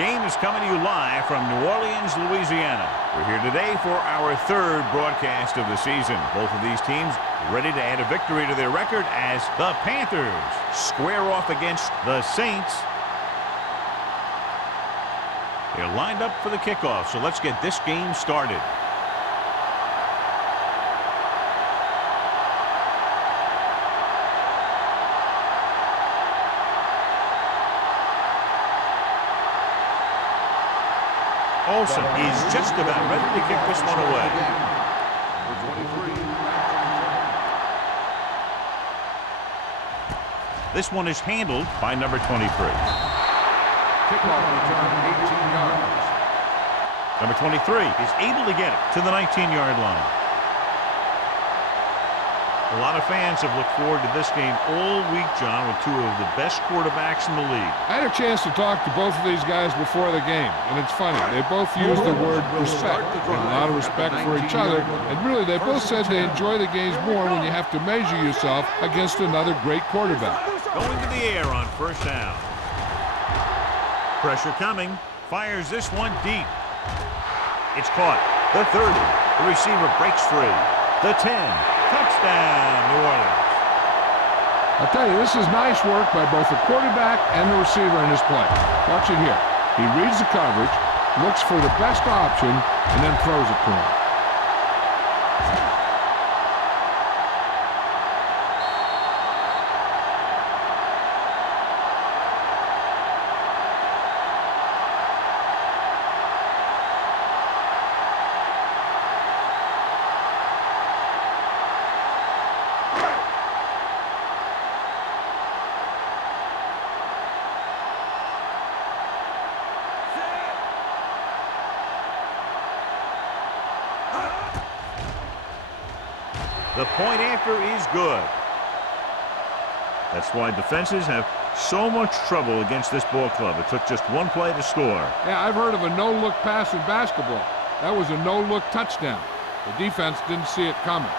game is coming to you live from New Orleans, Louisiana. We're here today for our third broadcast of the season. Both of these teams ready to add a victory to their record as the Panthers square off against the Saints. They're lined up for the kickoff, so let's get this game started. Olsen is just about ready to kick this one away. This one is handled by number 23. Kickoff return 18 yards. Number 23 is able to get it to the 19-yard line. A lot of fans have looked forward to this game all week, John, with two of the best quarterbacks in the league. I had a chance to talk to both of these guys before the game, and it's funny. They both used the word respect, and a lot of respect for each other, and really they both said they enjoy the games more when you have to measure yourself against another great quarterback. Going to the air on first down. Pressure coming. Fires this one deep. It's caught. The 30. The receiver breaks free. The 10. Touchdown, New Orleans. I'll tell you, this is nice work by both the quarterback and the receiver in this play. Watch it here. He reads the coverage, looks for the best option, and then throws it to him. The point after is good. That's why defenses have so much trouble against this ball club. It took just one play to score. Yeah, I've heard of a no-look pass in basketball. That was a no-look touchdown. The defense didn't see it coming.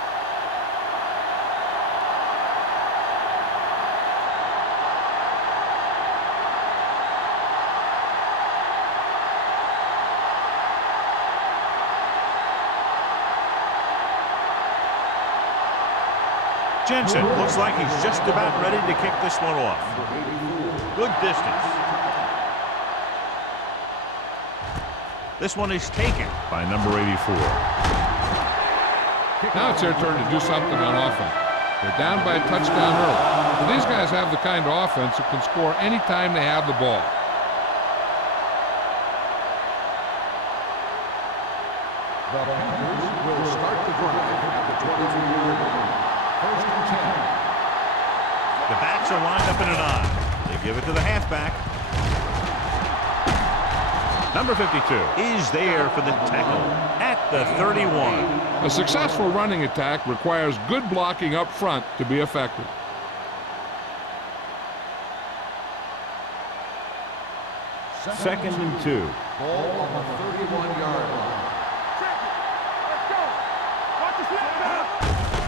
Jensen looks like he's just about ready to kick this one off. Good distance. This one is taken by number 84. Now it's their turn to do something on offense. They're down by a touchdown early. But these guys have the kind of offense that can score anytime they have the ball. The Panthers will start the drive at the 22-yard line. First and 10. The backs are lined up in an I. They give it to the halfback. Number 52 is there for the tackle at the 31. A successful running attack requires good blocking up front to be effective. Second and 2. Ball on the 31-yard line.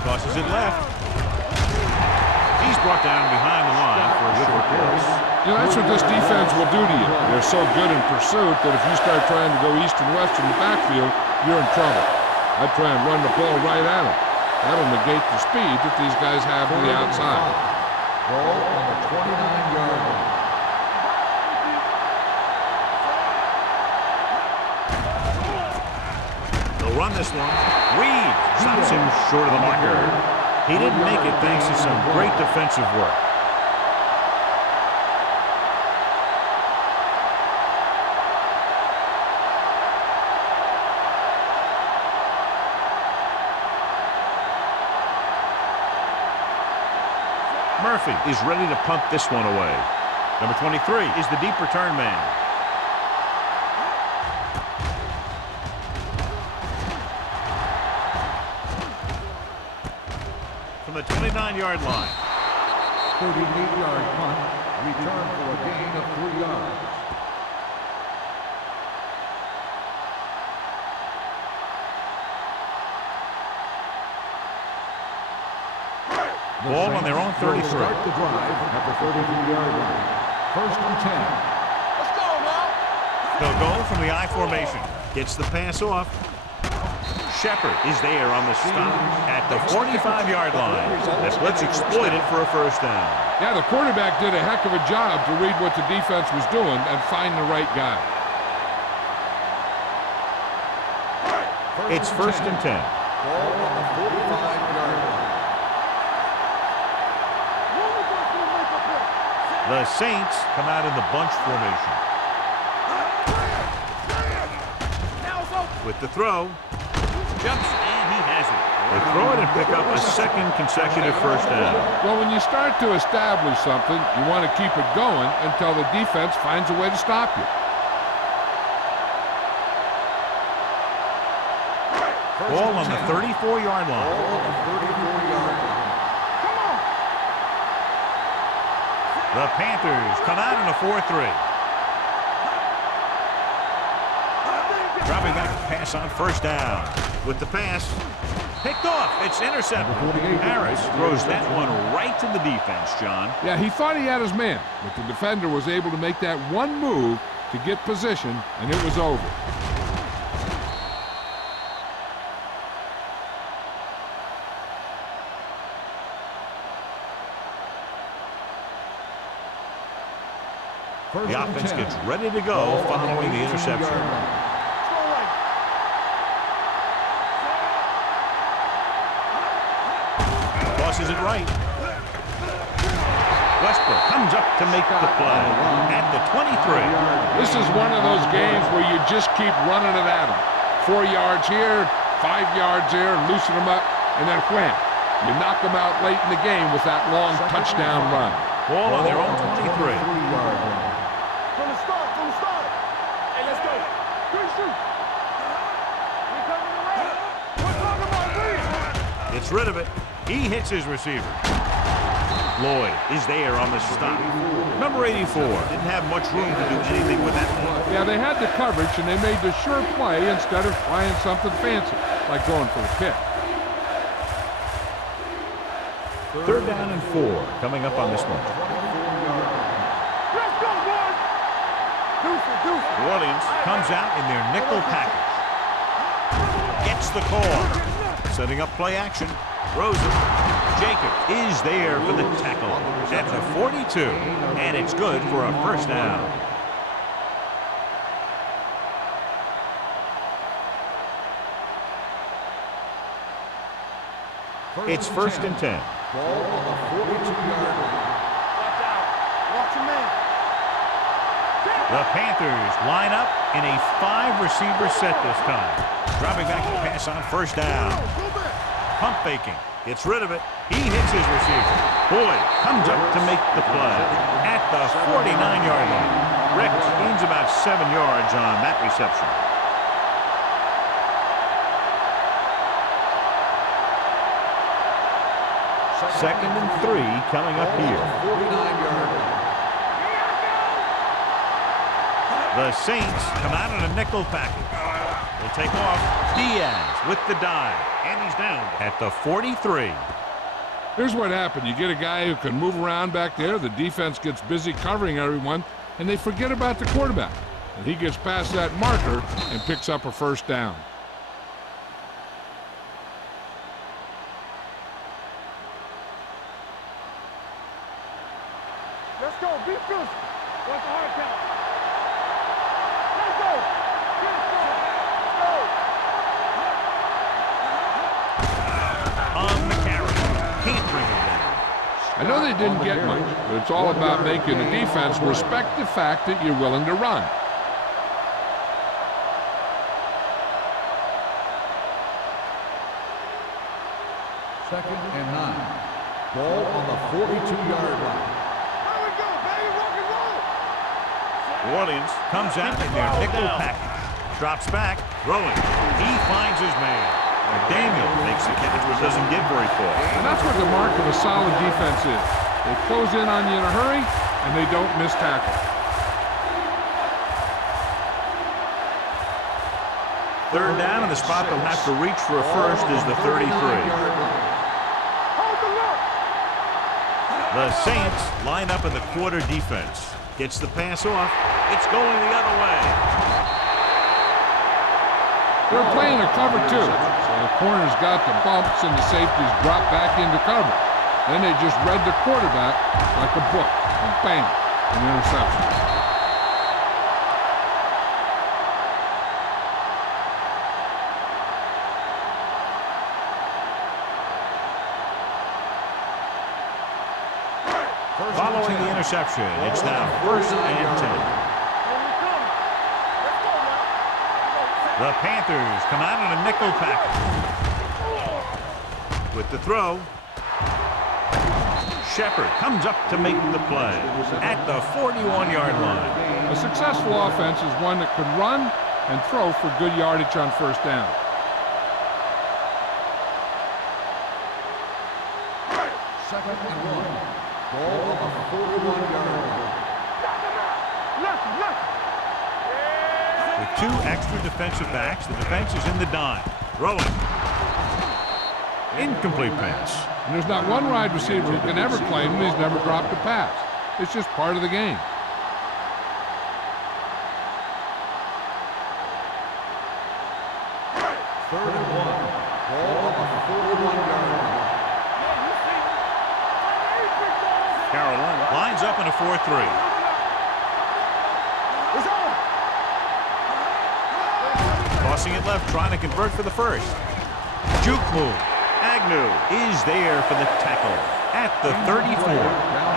Tosses it left. He's brought down behind the line for a short pass. You know, that's what this defense will do to you. They're so good in pursuit that if you start trying to go east and west in the backfield, you're in trouble. I'd try and run the ball right at them. That'll negate the speed that these guys have to the outside. Ball on the 29-yard line. They'll run this one. Reed stops him short of the marker. He didn't make it thanks to some great defensive work. Murphy is ready to punt this one away. Number 23 is the deep return man. From the 29-yard line. 38-yard punt, return for a gain of 3 yards. Ball on their own 33. Start the drive at the 33-yard line. First and 10. Let's go now. They'll go from the I formation. Gets the pass off. Shepard is there on the stop at the 45-yard line. The blitz exploited for a first down. Yeah, the quarterback did a heck of a job to read what the defense was doing and find the right guy. It's first and 10. Ball on the 45-yard line. The Saints come out in the bunch formation. With the throw. Jumps, and he has it. They throw it and pick up a second consecutive first down. Well, when you start to establish something, you want to keep it going until the defense finds a way to stop you. Ball on the 34-yard line. Ball on the 34-yard line. The Panthers come out in a 4-3. Dropping back to pass on first down. With the pass, picked off. It's intercepted. Harris throws that one right to the defense, John. Yeah, he thought he had his man, but the defender was able to make that one move to get position, and it was over. The offense gets ready to go following the interception. Tosses it right. Westbrook comes up to make the play at the 23. This is one of those games where you just keep running it at them. 4 yards here, 5 yards there, loosen them up, and then wham. You knock them out late in the game with that long touchdown run. Ball on their own 23. From the start. Hey, let's go. Good shoot. We coming around. We're talking about three. Gets rid of it. He hits his receiver. Lloyd is there on the stop. Number 84 didn't have much room to do anything with that one. Yeah, they had the coverage, and they made the sure play instead of trying something fancy, like going for a pick. Third down and 4 coming up on this one. Let's go, boys. Deuce. New Orleans comes out in their nickel package. Gets the call. Setting up play action. Throws it. Jacob is there for the tackle at the 42. And it's good for a first down. It's first and 10. Ball on the 42-yard line. Watch out. Watch your man. The Panthers line up in a 5-receiver set this time. Dropping back to pass on first down. Pump faking. Gets rid of it. He hits his receiver. Boyd comes up to make the play at the 49-yard line. Rick gains about 7 yards on that reception. Second and 3 coming up here. 49-yard line. The Saints come out in a nickel package. They'll take off. Diaz with the dive. And he's down at the 43. Here's what happened. You get a guy who can move around back there. The defense gets busy covering everyone, and they forget about the quarterback. And he gets past that marker and picks up a first down. Let's go. Be physical. What's the hard count? Let's go. On the carry. Can't bring him down. I know they didn't get much, but it's all about making the defense respect the fact that you're willing to run. Second and 9. Ball on the 42-yard line. There we go, baby. Rock and roll. New Orleans comes out in their nickel package. Drops back. Throwing. He finds his man. Daniel makes the catch, but doesn't get very far. And that's what the mark of a solid defense is. They close in on you in a hurry, and they don't miss tackle. Third down, and the spot they'll have to reach for a first is the 33. Hold the look. The Saints line up in the quarter defense. Gets the pass off. It's going the other way. They're playing a cover two, so the corner's got the bumps and the safeties drop back into cover. Then they just read the quarterback like a book, and bam, an interception. Following the interception, it's now 1st and 10. The Panthers come out in a nickel package. With the throw, Shepard comes up to make the play at the 41-yard line. A successful offense is one that can run and throw for good yardage on first down. Second and 1. Ball on the 41-yard line. With 2 extra defensive backs, the defense is in the dime. Throwing. Incomplete pass. And there's not one wide receiver who can ever claim that he's never dropped a pass. It's just part of the game. Third and 1. Ball on the 41-yard line. Carolina lines up in a 4-3. Crossing it left, trying to convert for the first. Juke move. Agnew is there for the tackle at the 34.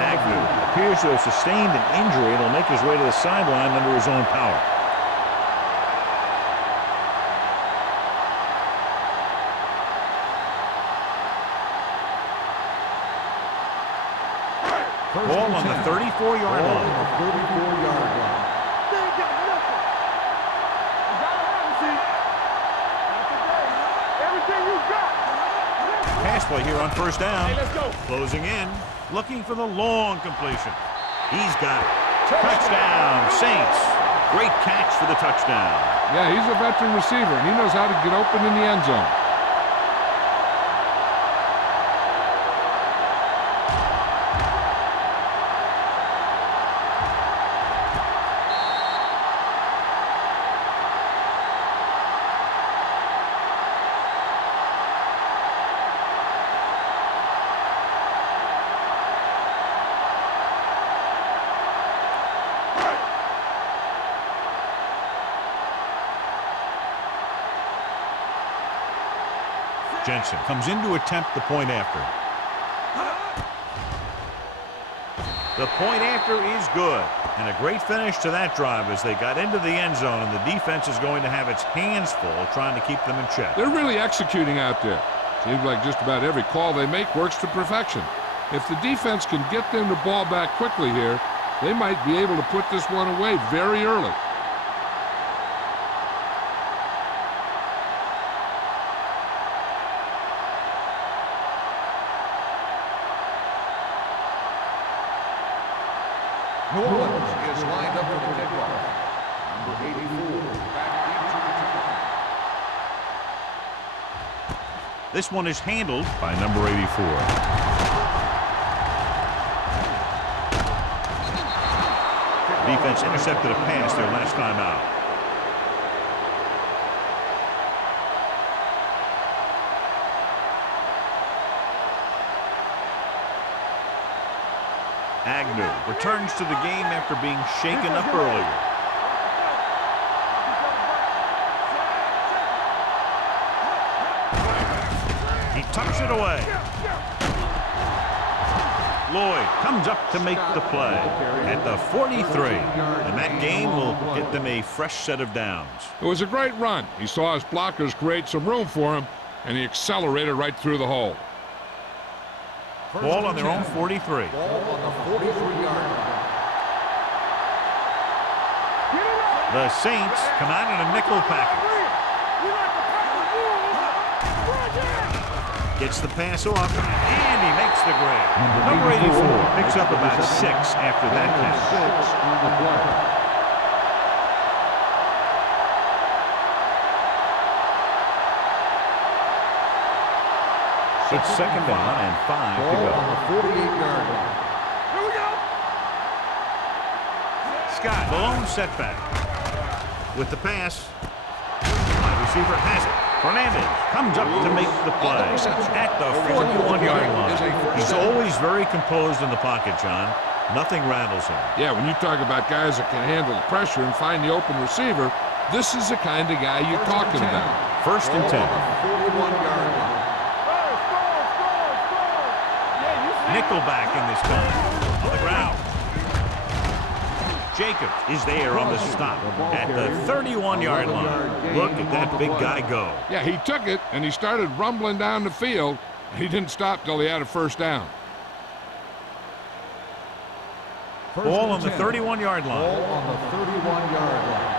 Agnew appears to have sustained an injury and will make his way to the sideline under his own power. Ball on the 34-yard line. 34-yard line. Pass play here on first down. Hey, let's go. Closing in, looking for the long completion. He's got it. Touchdown, Saints. Great catch for the touchdown. Yeah, he's a veteran receiver, and he knows how to get open in the end zone. Jensen comes in to attempt the point after. The point after is good. And a great finish to that drive as they got into the end zone, and the defense is going to have its hands full trying to keep them in check. They're really executing out there. Seems like just about every call they make works to perfection. If the defense can get them the ball back quickly here, they might be able to put this one away very early. New Orleans is lined up for the kickoff. Number 84, back into the This one is handled by number 84. Defense intercepted a pass their last time out. Agnew returns to the game after being shaken up earlier. He tucks it away. Lloyd comes up to make the play at the 43. And that gain will get them a fresh set of downs. It was a great run. He saw his blockers create some room for him, and he accelerated right through the hole. Ball on their own 43. ball on the 43-yard line. The Saints come out in a nickel package. Gets the pass off, and he makes the grab. Number 84 picks up about 6 after that catch. 6 on the play. It's second down and 5 to Ball go. on the 48-yard line. Here we go. Scott, the lone setback. With the pass, wide receiver has it. Fernandez comes up to make the play at the 41-yard line. He's always very composed in the pocket, John. Nothing rattles him. Yeah, when you talk about guys that can handle the pressure and find the open receiver, this is the kind of guy you're talking about. First and 10. 41-yard line. Nickelback in this time. On the ground. Jacobs is there on the stop at the 31-yard line. Look at that big guy go. Yeah, he took it, and he started rumbling down the field. He didn't stop till he had a first down. Ball on the 31-yard line. Ball on the 31-yard line.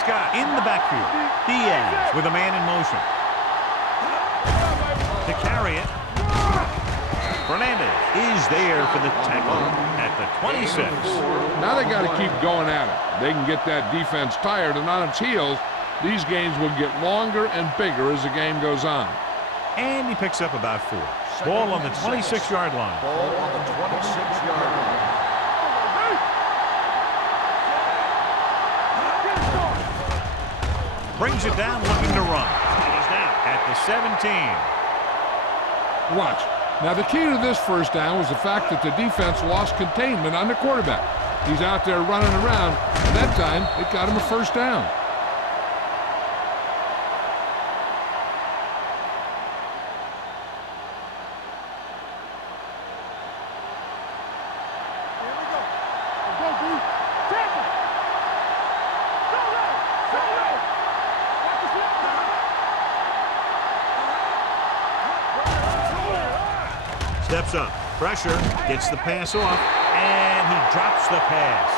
Scott in the backfield. Diaz with a man in motion. To carry it. Fernandez is there for the tackle at the 26. Now they got to keep going at it. They can get that defense tired and on its heels. These games will get longer and bigger as the game goes on. And he picks up about 4. Ball on the 26-yard line. Ball on the 26-yard line. Brings it down, looking to run. And he's down at the 17. Watch. Now, the key to this first down was the fact that the defense lost containment on the quarterback. He's out there running around, and that time it got him a first down. Steps up, pressure, gets the pass off, and he drops the pass.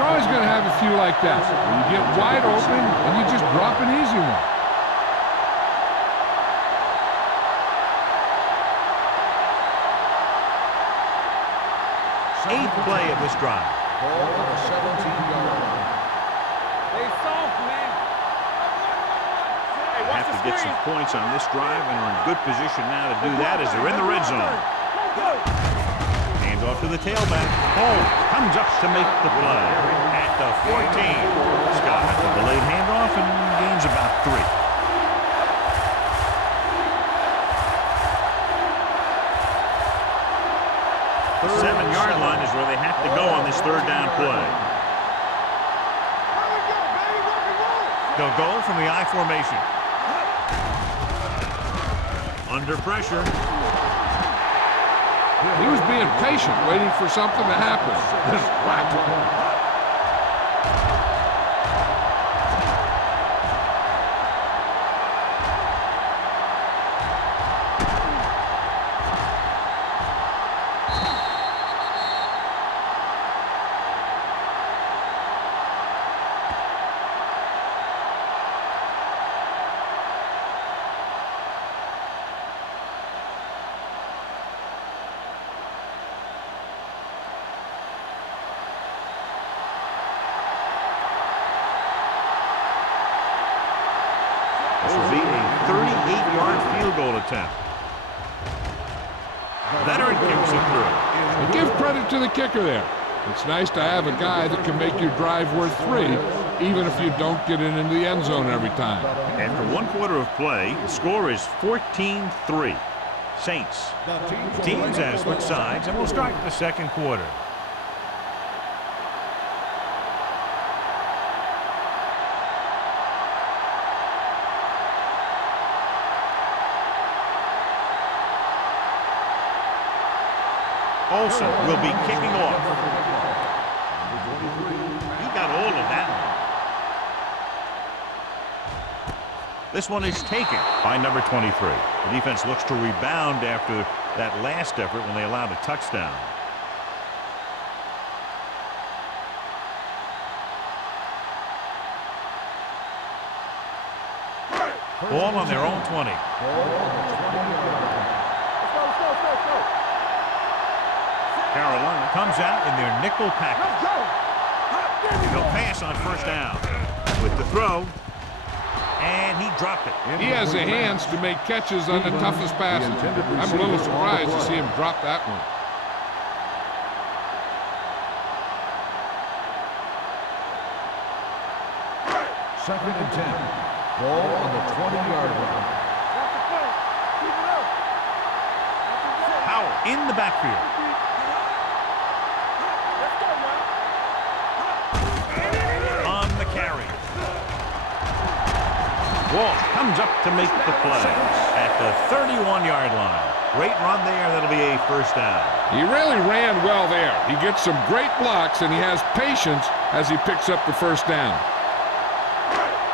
You're always going to have a few like that. When you get wide open, and you just drop an easy one. 8th play of this drive. Ball on the 17-yard line. They soft, man. Hey, Have to get some points on this drive and are in good position now to do that as they're in the red zone. Hand off to the tailback. Home comes up to make the play at the 14. Scott at the delayed handoff and gains about 3. The 7-yard line is where they have to go on this third down play. They'll go from the I formation. Under pressure. He was being patient, waiting for something to happen. Just whack. This will be a 38-yard field goal attempt. Veteran kicks it through. And give credit to the kicker there. It's nice to have a guy that can make your drive worth 3, even if you don't get it into the end zone every time. After 1 quarter of play, the score is 14-3. Saints. The teams have switched sides, and we'll start the second quarter. Olsen will be kicking off. He got all of that one. This one is taken by number 23. The defense looks to rebound after that last effort when they allowed a touchdown. Ball on their own 20. Carolina comes out in their nickel package. They'll pass on first down with the throw, and he dropped it. He has the hands to make catches on the toughest passes. I'm a little surprised to see him drop that one. Second and 10. Ball on the 20-yard line. Watch the play. Keep it up. Howell in the backfield. Let's go now. On the carry. Walsh comes up to make the play at the 31-yard line. Great run there. That'll be a first down. He really ran well there. He gets some great blocks, and he has patience as he picks up the first down.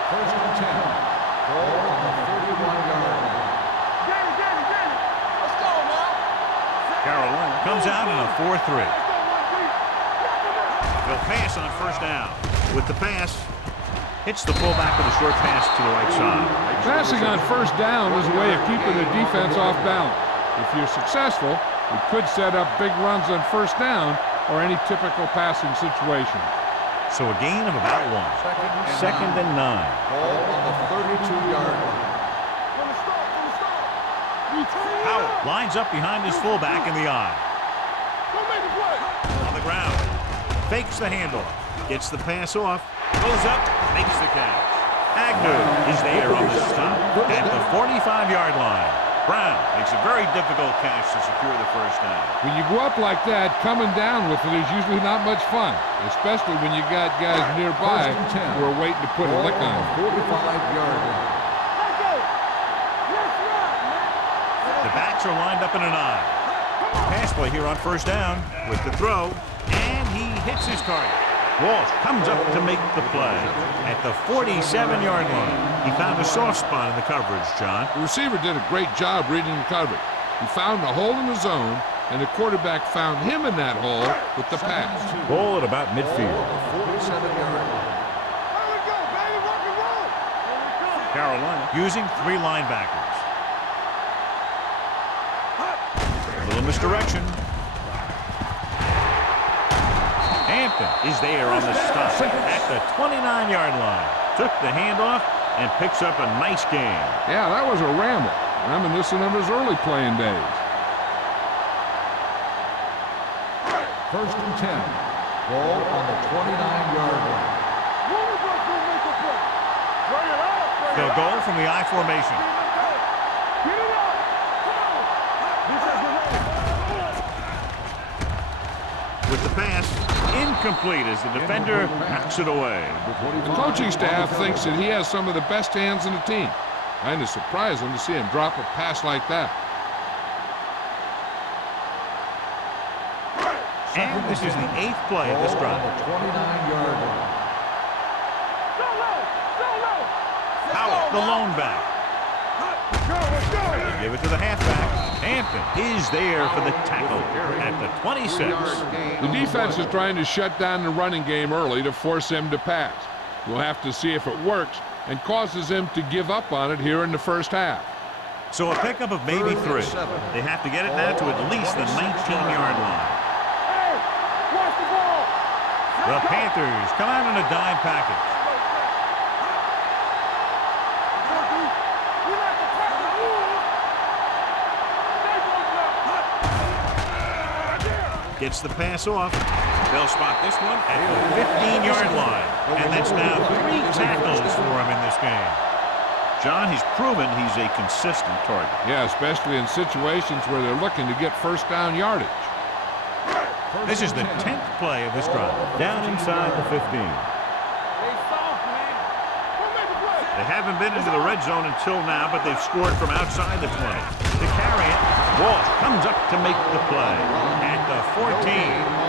First and 10. Ball on the 31-yard line. Get it. Let's go now. Carolina comes out in a 4-3. Let's go, 1-3. They'll pass on first down. With the pass, hits the fullback with a short pass to the right side. Passing on first down is a way of keeping the defense off balance. If you're successful, it could set up big runs on first down or any typical passing situation. So a gain of about 1. Second and 9. Ball on the 32-yard line. From the start. Howell lines up behind his fullback in the eye. Go make a play. On the ground. Fakes the handoff. Gets the pass off. Goes up. Makes the catch. Agnew is there on the stop at the 45-yard line. Brown makes a very difficult catch to secure the first down. When you go up like that, coming down with it is usually not much fun, especially when you got guys nearby who are waiting to put a lick on you. 45-yard line. Let's go. Let's run, man. The backs are lined up in an eye. Pass play here on first down with the throw, and he hits his target. Walsh comes up to make the play at the 47-yard line. He found a soft spot in the coverage, John. The receiver did a great job reading the coverage. He found a hole in the zone, and the quarterback found him in that hole with the pass. Ball at about midfield. 47-yard line. Here we go, baby. Rock and roll. Here we come. Carolina using 3 linebackers. A little misdirection. Hampton is there on the stop at the 29-yard line. Took the handoff and picks up a nice gain. Yeah, that was a ramble. Reminiscent of his early playing days. First and 10. Ball on the 29-yard line. Warner Bros. Will make a play. Bring it up. They'll go from the I formation. Get it up. Come on. Defensive line. With the pass, incomplete as the defender knocks it away. The coaching staff thinks that he has some of the best hands in the team. Kind of surprising to see him drop a pass like that. And this is the 8th play of this Ball on drive. the 29-yard line. So low. Howell, the lone back. Let's go. They give it to the halfback. Hampton is there for the tackle at the 26. The defense is trying to shut down the running game early to force him to pass. We'll have to see if it works and causes him to give up on it here in the first half. So a pickup of maybe 3. They have to get it now to at least the 19-yard line. Hey, watch the ball. The Panthers come out in a dime package. We like to press the rules. Stay close up. Gets the pass off. They'll spot this one at the 15-yard line. And that's now 3 tackles for him in this game. John, he's proven he's a consistent target. Yeah, especially in situations where they're looking to get first down yardage. This is the 10th play of this drive. Down inside the 15. Stay soft, man. Go make a play. They haven't been into the red zone until now, but they've scored from outside the 20. To carry it, Walsh comes up to make the play at the 14.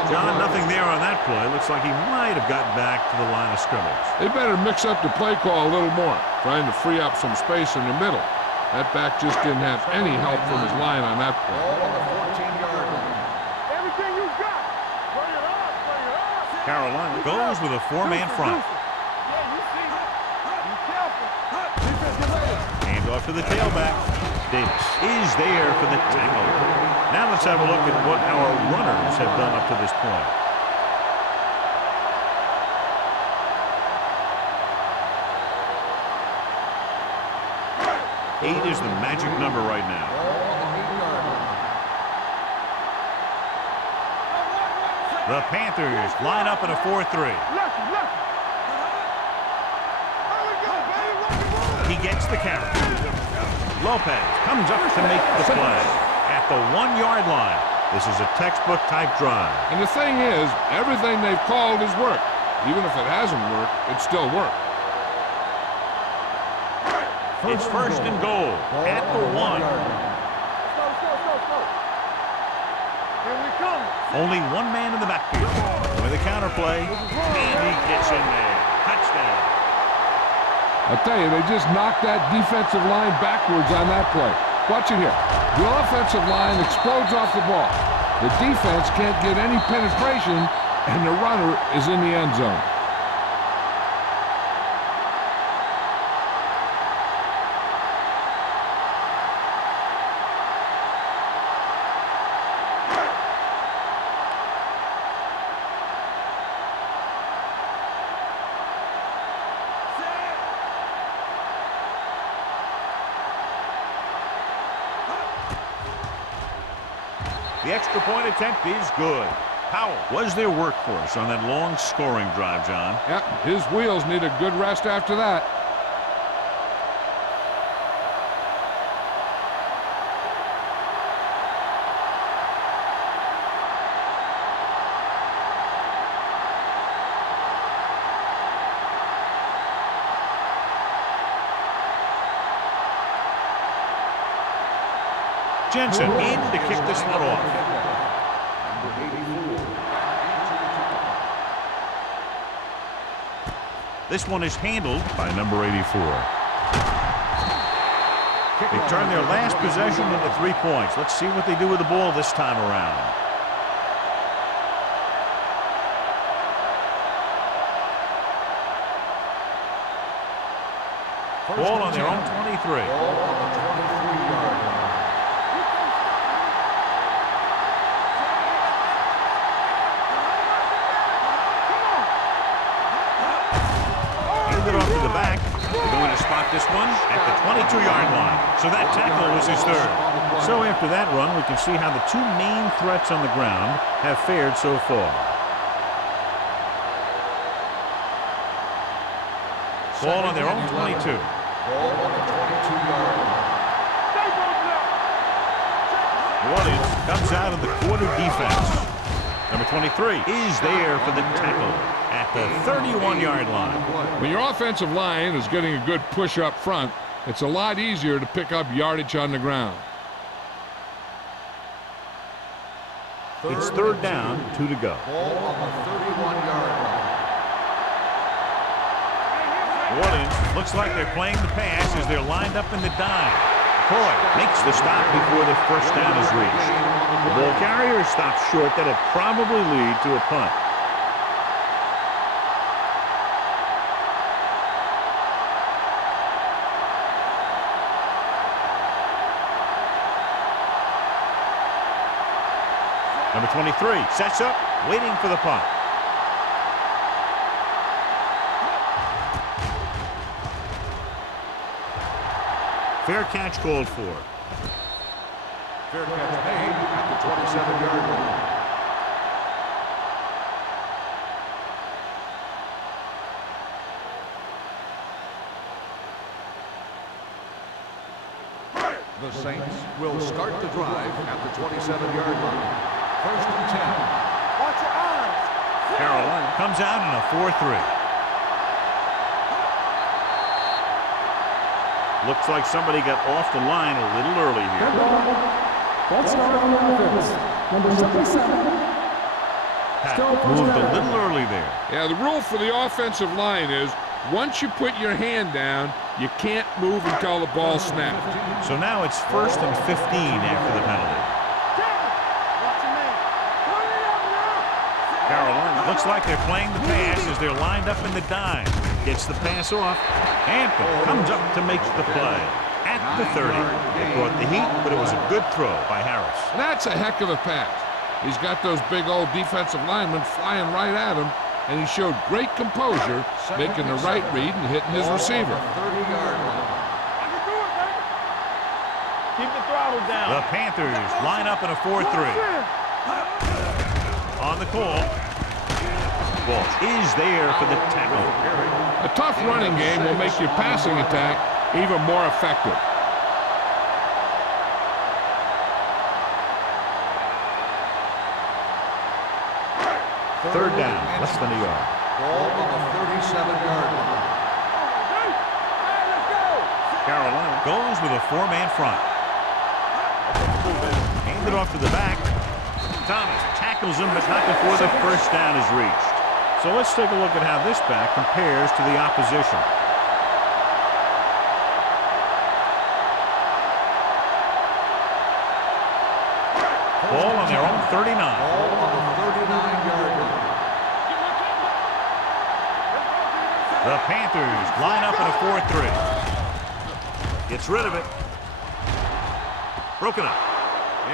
John, nothing there on that play. Looks like he might have gotten back to the line of scrimmage. They better mix up the play call a little more, trying to free up some space in the middle. That back just didn't have any help from his line on that play. Ball on the 14-yard line. Everything you got. Bring it up. Carolina goes with a 4-man front. Yeah, you see it. Be careful. Defensive line. Hand off to the tailback. Davis is there for the tackle. Now let's have a look at what our runners have done up to this point. Eight is the magic number right now. Ball on the 8-yard line. The Panthers line up in a 4-3. Lucky. Here we go. He gets the carry. Lopez comes up to make the play at the 1-yard line. This is a textbook type drive. And the thing is, everything they've called has worked. Even if it hasn't worked, it still worked. It's first and goal at the 1. Here we come. Only one man in the backfield. With a counter play, and he gets in there. Touchdown. I'll tell you, they just knocked that defensive line backwards on that play. Watch it here. The offensive line explodes off the ball. The defense can't get any penetration, and the runner is in the end zone. The extra point attempt is good. Powell was their workhorse on that long scoring drive, John. Yep, his wheels need a good rest after that. Jensen in to kick this one off. This one is handled by number 84. They turn their last possession into 3 points. Let's see what they do with the ball this time around. Ball on their own 23. Off to the back. They're going to spot this one at the 22-yard line. So that tackle was his third. So after that run, we can see how the two main threats on the ground have fared so far. Ball on their own 22. Ball on the 22-yard line. New Orleans comes out of the quarter defense. Number 23 is there for the tackle at the 31-yard line. When your offensive line is getting a good push up front, it's a lot easier to pick up yardage on the ground. It's third down, 2 to go. Ball on the 31-yard line. New Orleans looks like they're playing the pass as they're lined up in the dime. Coy makes the stop before the first down is reached. The ball carrier stops short. That'll probably lead to a punt. Number 23 sets up, waiting for the punt. Fair catch called for. Fair catch made at the 27-yard line. The Saints will start the drive at the 27-yard line. First and 10. Watch your eyes. Carolina comes out in a 4-3. Looks like somebody got off the line a little early here. Let's start on the offense. Number 77. Pat moved a little early there. Yeah, the rule for the offensive line is once you put your hand down, you can't move until the ball snaps. So now it's first and 15 after the penalty. Watch your man. Put it up now. Carolina looks like they're playing the pass as they're lined up in the dime. Gets the pass off. Hampton comes up to make the play. At the 30, it brought the heat, but it was a good throw by Harris. That's a heck of a pass. He's got those big old defensive linemen flying right at him, and he showed great composure, making the right read and hitting his receiver. 30-yard line. I can do it, baby. Keep the throttle down. The Panthers line up in a 4-3. On the call. Walsh is there for the tackle. A tough running game will make your passing attack even more effective. Third down, less than a yard. Ball on the 37-yard line. Carolina goes with a four-man front. Hand it off to the back. Thomas tackles him, but not before the first down is reached. So let's take a look at how this back compares to the opposition. Ball on their own 39. Ball on the 39-yard line. The Panthers line up in a 4-3. Gets rid of it. Broken up.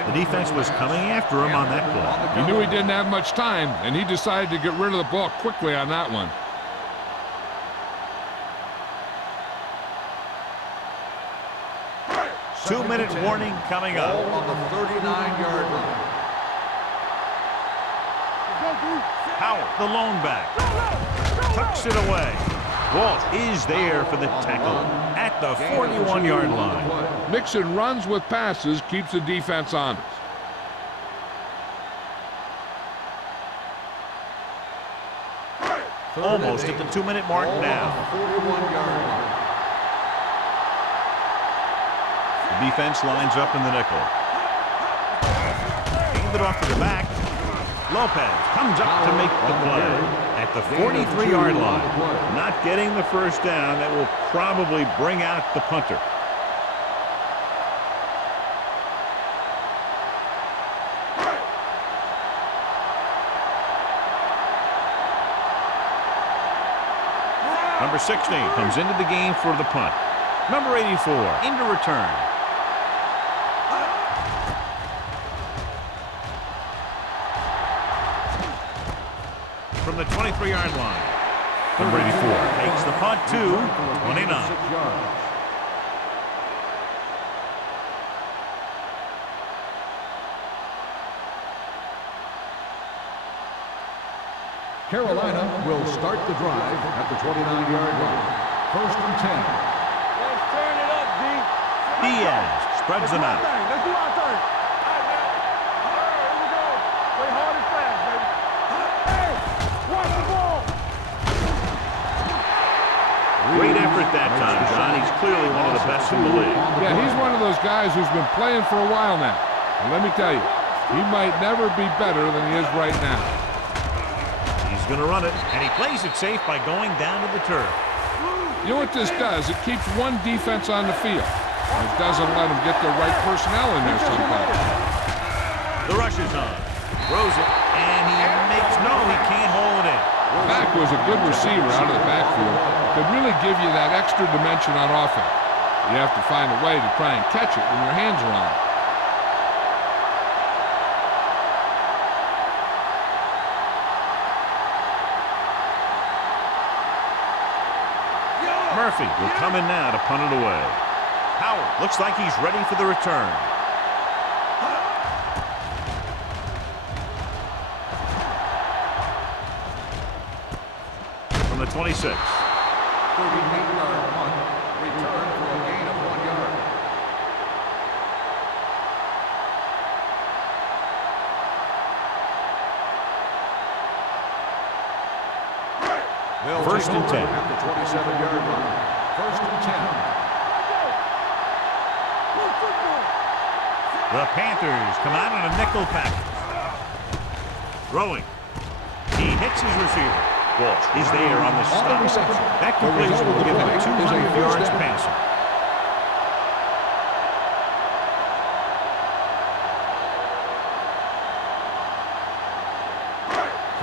The defense was coming after him on that play. He knew he didn't have much time, and he decided to get rid of the ball quickly on that one. Two-minute warning coming up. Ball on the 39-yard line. Howell, the lone back, tucks it away. Walt is there for the tackle at the 41-yard line. Mixon runs with passes, keeps the defense honest. Almost at the 2-minute mark now. 41-yard line. The defense lines up in the nickel. Hand it off to the back. Lopez comes up to make the play at the 43-yard line. Not getting the first down. That will probably bring out the punter. Number 16 comes into the game for the punt. Number 84 into return. From the 23-yard line. Number 84 takes the punt to 29. Carolina will start the drive at the 29-yard line. First and 10. Let's turn it up, D. Diaz spreads them out. Let's do our thing. All right, here we go. Play hard and fast, baby. Hey, watch the ball. Great effort that time, John. He's clearly one of the best in the league. Yeah, he's one of those guys who's been playing for a while now. And let me tell you, he might never be better than he is right now. He's going to run it, and he plays it safe by going down to the turf. You know what this does? It keeps one defense on the field. It doesn't let them get the right personnel in there sometimes. The rush is on. Throws it, and he makes no, he can't hold it in. Back was a good receiver out of the backfield. Could really give you that extra dimension on offense. You have to find a way to try and catch it when your hands are on it. Murphy will come in now to punt it away. Howard looks like he's ready for the return. From the 26. 38-yard punt. Return for a gain of 1 yard. First and 10. At the 27-yard line. First and 10. The Panthers come out in a nickel package. Throwing. He hits his receiver. Walsh is there on the stop. That completion will give him 200 yards passing.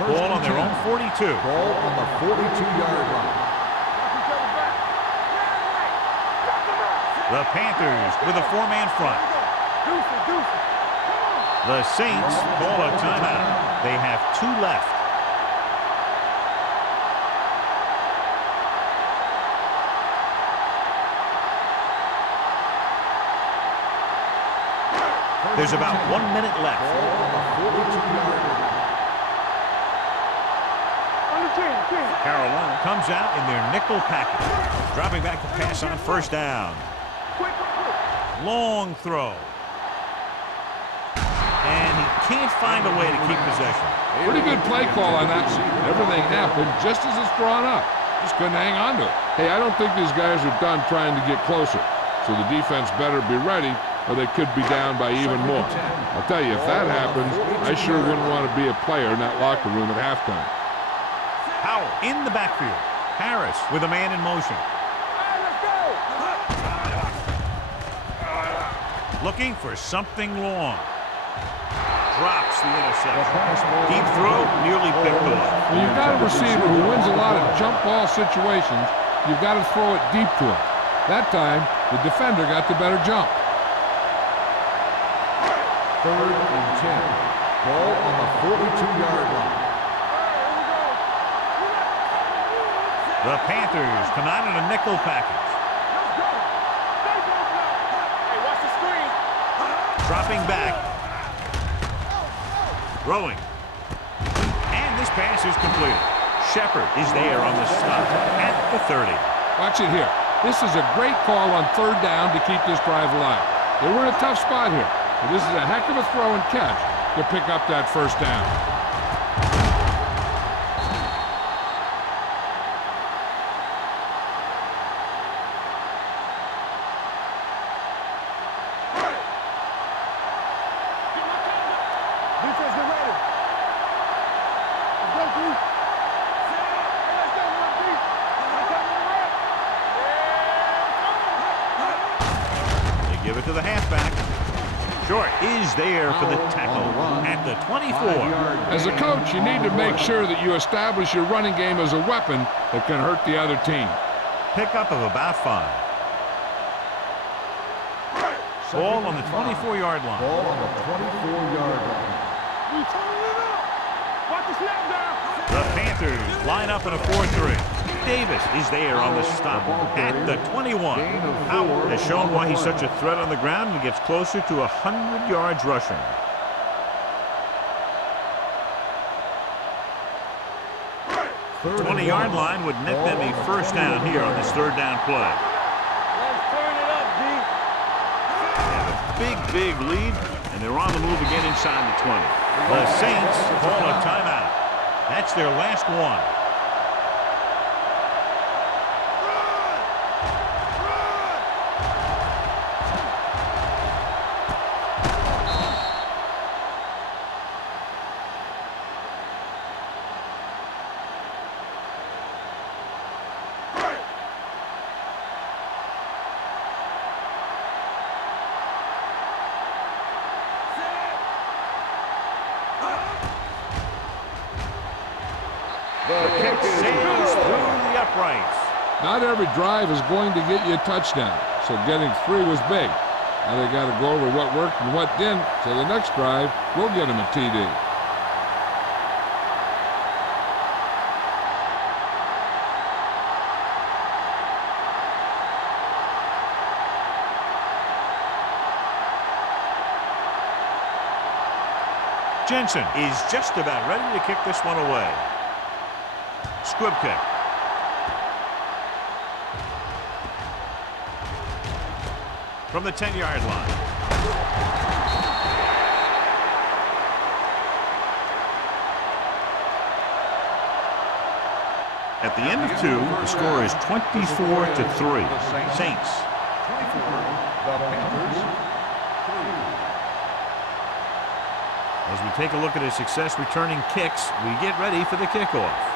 Ball on their own 42. Ball on the 42-yard line. The Panthers with a four-man front. The Saints call a timeout. They have 2 left. There's about 1 minute left. Ball on the 42-yard line. On the 10. Carolina comes out in their nickel package. Dropping back to pass on first down. Long throw. And he can't find a way to keep possession. Pretty good play call on that one. Everything happened just as it's brought up. Just couldn't hang on to it. Hey, I don't think these guys are done trying to get closer. So the defense better be ready, or they could be down by even more. I'll tell you, if that happens, I sure wouldn't want to be a player in that locker room at halftime. Howell in the backfield. Harris with a man in motion. Looking for something long. Drops the interception. Deep throw, nearly picked off. When you've got a receiver who wins a lot of jump ball situations, you've got to throw it deep to him. That time, the defender got the better jump. 3rd and 10. Ball on the 42-yard line. The Panthers come out in a nickel package. Dropping back. Throwing. And this pass is completed. Shepard is there on the stop at the 30. Watch it here. This is a great call on 3rd down to keep this drive alive. They were in a tough spot here, but this is a heck of a throw and catch to pick up that first down. Defense, get ready. Let's go, D. Let's go, D. They give it to the halfback. Short is there for the tackle at the 24. As a coach, you need to make sure that you establish your running game as a weapon that can hurt the other team. Pickup of about 5. Ball on the 24-yard line. Ball on the 24-yard line. We turning it up. Watch the snap down. The Panthers line up in a 4-3. Davis is there on the stop at the 21. Howell has shown why he's such a threat on the ground and gets closer to 100 yards rushing. The 20-yard line would net them a first down here on this 3rd down play. Let's turn it up, D. Big lead, and they're on the move again inside the 20. The Saints call a timeout. That's their last one. The kick sails through the uprights. Not every drive is going to get you a touchdown, so getting 3 was big. Now they got to go over what worked and what didn't, so the next drive will get them a TD. Jensen is just about ready to kick this one away. Squib kick. From the 10-yard line. At the end of 2, the score is 24-3. Saints. 24, the Panthers, 3. As we take a look at his success returning kicks, we get ready for the kickoff.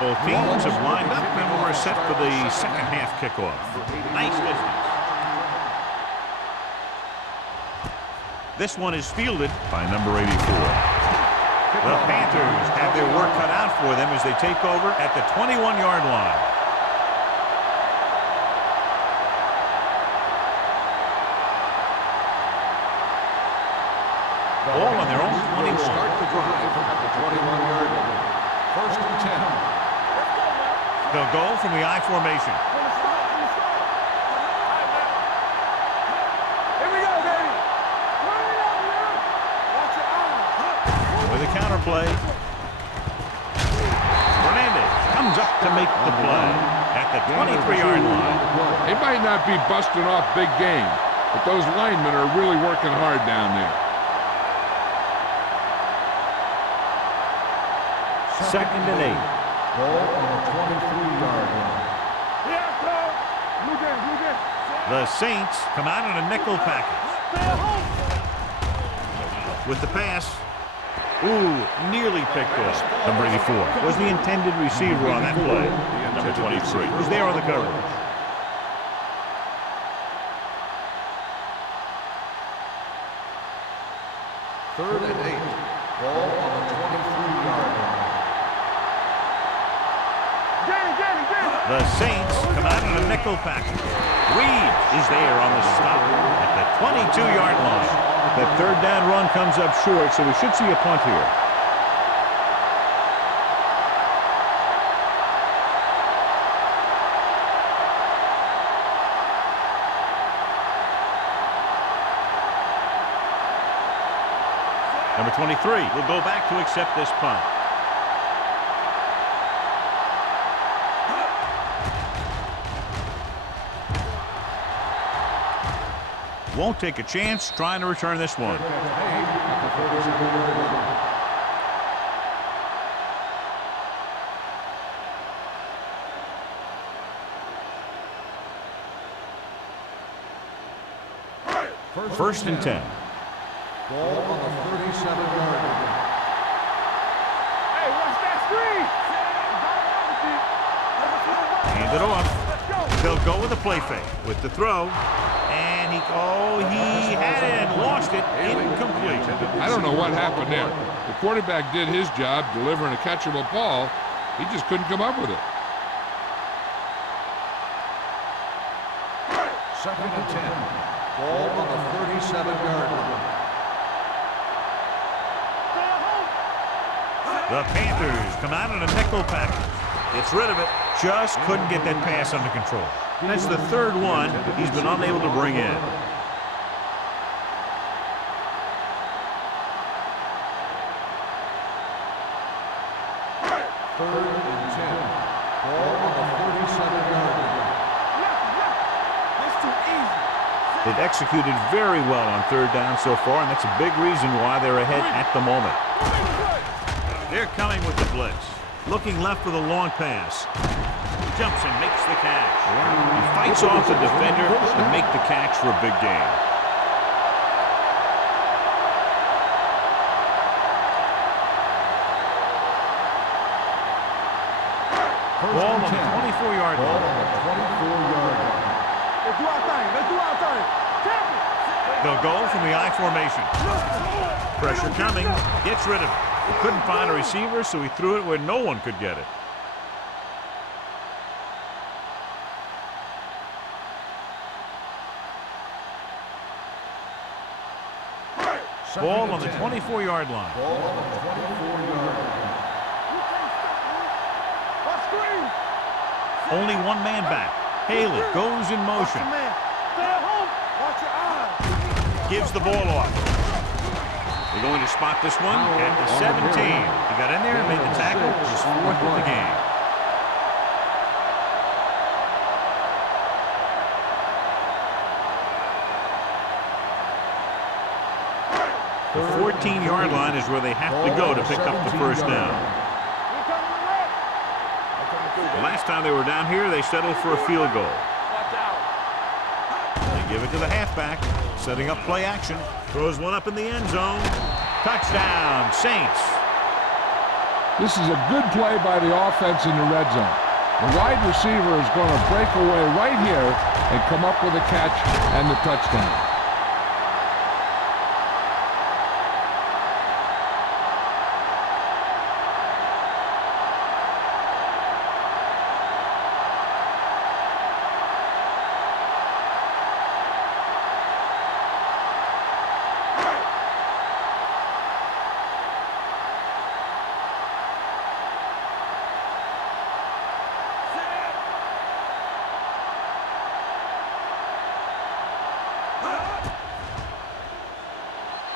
Both teams have lined up and we're set for the second half kickoff. Nice distance. This one is fielded by number 84. The Panthers have their work cut out for them as they take over at the 21-yard line. Ball on their own 21. Start the drive at the 21-yard line. 1st and 10. They'll go from the I formation. From the start. play. Hernandez comes up to make the play at the 23-yard line. They might not be busting off big game, but those linemen are really working hard down there. Second and 8. Ball on the 23-yard line. The Saints come out in a nickel package. With the pass. Ooh, nearly picked off. Number 84 was the intended receiver on that play. Number 23 was there on the coverage. Third and 8. Ball on the 23-yard line. The Saints come out in a nickel package. Reed is there on the stop at the 22-yard line. That third down run comes up short, so we should see a punt here. Number 23 will go back to accept this punt. Won't take a chance trying to return this one. First and 10. Ball on the 37-yard line. Hey, watch that screen! Hand it off. They'll go with a play fake with the throw. And he had it and lost it. Incomplete. I don't know what happened there. The quarterback did his job delivering a catchable ball. He just couldn't come up with it. Second and 10. Ball on the 37-yard line. The Panthers come out in a nickel package. Gets rid of it. Just couldn't get that pass under control. That's the third one he's been unable to bring in. Third and 10. Ball on the 37-yard line. That's too easy. They've executed very well on third down so far, and that's a big reason why they're ahead at the moment. They're coming with the blitz. Looking left for the long pass. Jumps and makes the catch. He fights off the defender to make the catch for a big gain. Ball on the 24-yard Ball line. on the 24-yard line. Let's do our thing. Let's do our thing. Tackle. They'll go from the I formation. Pressure coming. Gets rid of it. He couldn't find a receiver, so he threw it where no one could get it. Ball on the 24-yard line. Ball on the 24-yard line. Watch screen. Only one man back. Haley goes in Watch motion. your man. Stay at home. Watch your eyes. Gives the ball off. They're going to spot this one at the 17. He got in there and made the tackle. His fourth of the game. The 14-yard line is where they have to go to pick up the first down. The last time they were down here, they settled for a field goal. Watch out. They give it to the halfback, setting up play action. Throws one up in the end zone. Touchdown, Saints. This is a good play by the offense in the red zone. The wide receiver is going to break away right here and come up with a catch and the touchdown.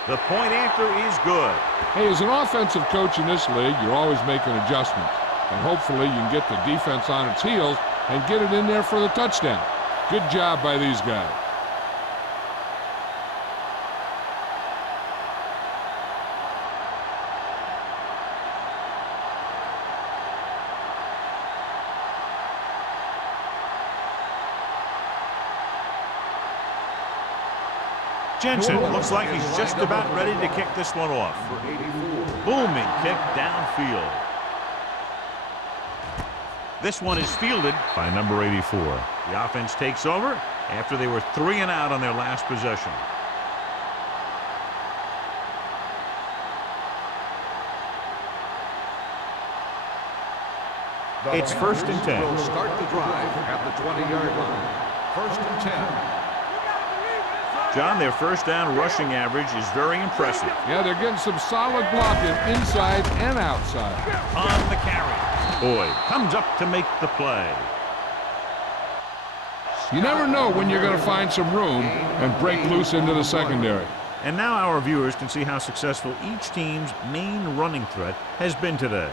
The point after is good. Hey, as an offensive coach in this league, you're always making adjustments. And hopefully you can get the defense on its heels and get it in there for the touchdown. Good job by these guys. Jensen looks like he's just about ready to kick this one off. Booming kick downfield. This one is fielded by number 84. The offense takes over after they were 3 and out on their last possession. It's 1st and 10. Will start the drive at the 20-yard line. 1st and 10. John, their first down rushing average is very impressive. Yeah, they're getting some solid blocking inside and outside. On the carry. Boyd comes up to make the play. You never know when you're going to find some room and break loose into the secondary. And now our viewers can see how successful each team's main running threat has been today.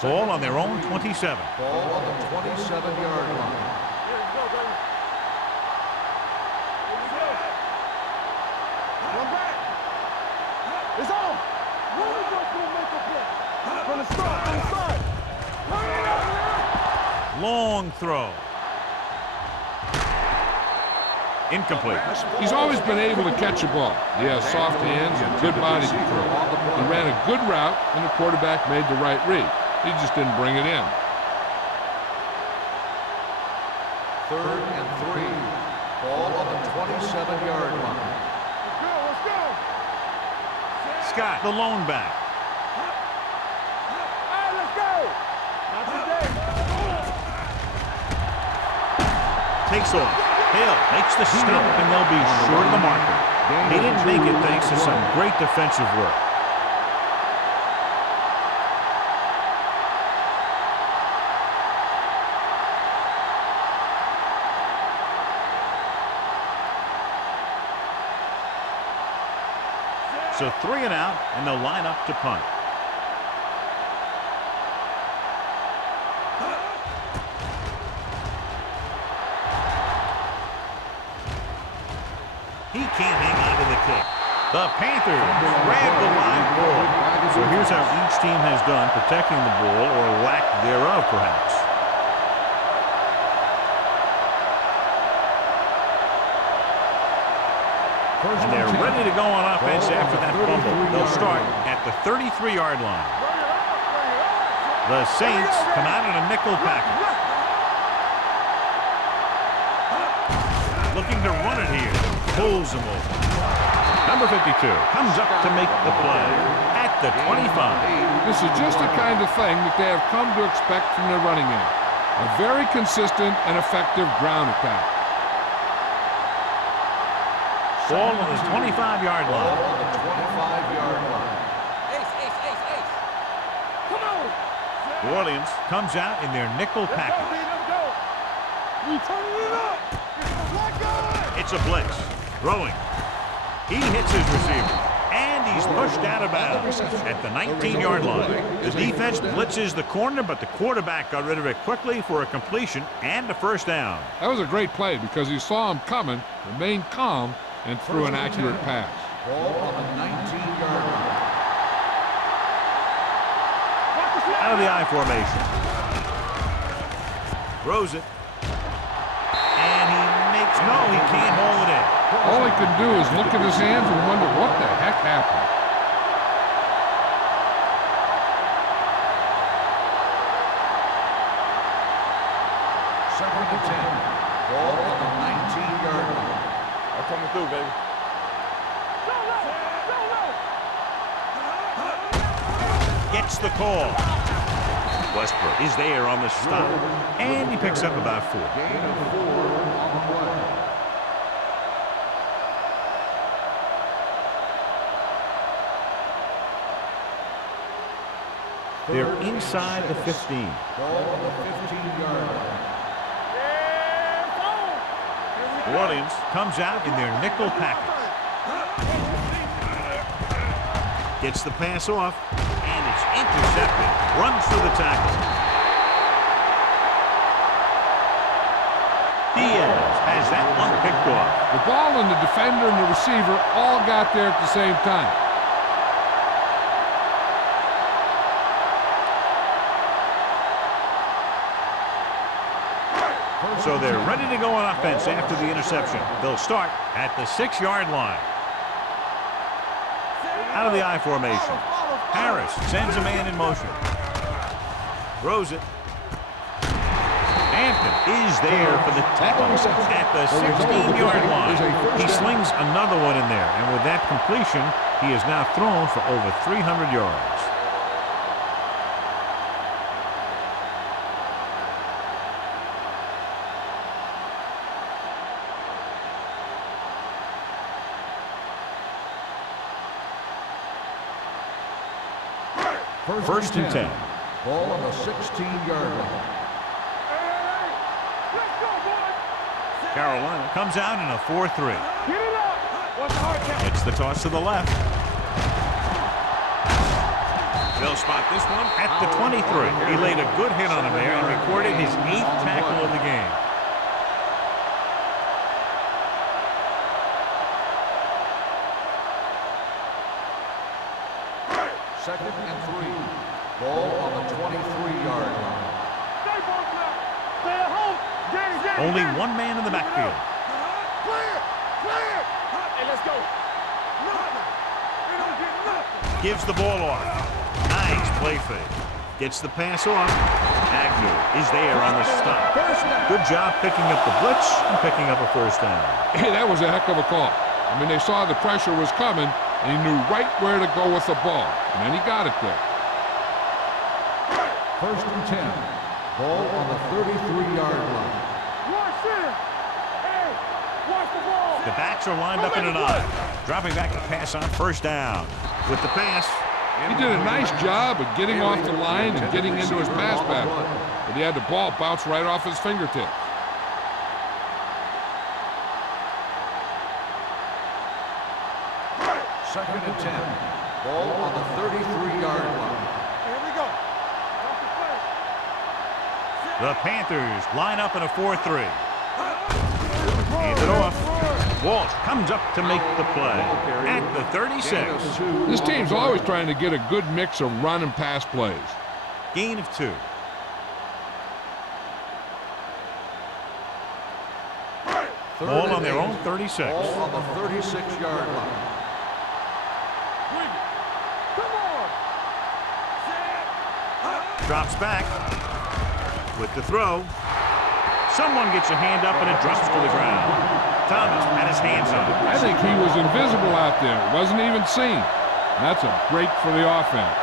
Ball on their own 27. Ball on the 27-yard line. It's on. From the start, from the start. Long throw. Incomplete. He's always been able to catch a ball. He has soft hands and good body control. He ran a good route, and the quarterback made the right read. He just didn't bring it in. 3rd and 3. Ball on the 27-yard line. Let's go. Scott, the lone back. Hey, let's go. Not today. Takes off. Hill makes the stop, and they'll be short of the marker. He didn't make it thanks to some great defensive work. So 3 and out, and they'll line up to punt. He can't hang on to the kick. The Panthers grab the live ball. So here's how each team has done protecting the ball, or lack thereof, perhaps. And they're ready to go on offense after that fumble. They'll start at the 33-yard line. The Saints come out in a nickel package. Looking to run it here. Pulls them over. Number 52 comes up to make the play at the 25. This is just the kind of thing that they have come to expect from their running game. A very consistent and effective ground attack. Ball on the 25-yard Ball line. on the 25-yard line. Ace. Come on. New Orleans comes out in their nickel package. Let's go. We turning it up. Let's go. It's a blitz. Throwing. He hits his receiver. And he's pushed out of bounds at the 19-yard line. The defense blitzes the corner, but the quarterback got rid of it quickly for a completion and a first down. That was a great play because he saw him coming, remained calm, and threw an accurate pass. Ball on the 19-yard line. Out of the I formation. Throws it. And he makes, no, he can't hold it in. All he can do is look at his hands and wonder what the heck happened. Second and 10. Ball on the 19-yard line. I'm coming through, baby. Gets the call. Westbrook is there on the stop. And he picks up about 4. Gain of 4 on the play. They're inside the 15. Ball on the 15-yard line. Yeah, it's on. Here we New Orleans comes out in their nickel package. Gets the pass off, and it's intercepted. Runs through the tackle. Diaz has that one picked off. The ball and the defender and the receiver all got there at the same time. So they're ready to go on offense after the interception. They'll start at the 6-yard line. Out of the I formation. Harris sends a man in motion. Throws it. Hampton is there for the tackle at the 16-yard line. He slings another one in there, and with that completion, he is now thrown for over 300 yards. First and 10. Ball on the 16-yard line. Carolina comes out in a 4-3. Get it up. What's the hard count? It's the toss to the left. They'll spot this one at the 23. He laid a good hit on him there and recorded his 8th tackle of the game. Second and 3. Ball on the 23-yard line. Stay both left. Stay at home. Danny. Only one man in the backfield. Clear. Clear. Hey, let's go. Nothing. We don't get nothing. Gives the ball off. Nice play fake. Gets the pass off. Agnew is there on the stop. Good job picking up the blitz and picking up a first down. Hey, that was a heck of a call. I mean, they saw the pressure was coming, and he knew right where to go with the ball. And then he got it there. First and 10. Ball on the 33-yard line. Watch center. Hey, watch the ball. The backs are lined up in an I. Dropping back to pass on first down. With the pass. He did a nice job of getting off the line and getting into his pass pattern. But he had the ball bounce right off his fingertips. Second and 10. Ball on the 33-yard line. Here we go. Watch the play. The Panthers line up in a 4-3. Hands it off. Walsh comes up to make the play at the 36. This team's always trying to get a good mix of run and pass plays. Gain of 2. Ball on their own 36. Ball on the 36-yard line. Come on. Drops back with the throw. Someone gets a hand up and it drops to the ground. Thomas had his hands on it. I think he was invisible out there. Wasn't even seen. And that's a break for the offense.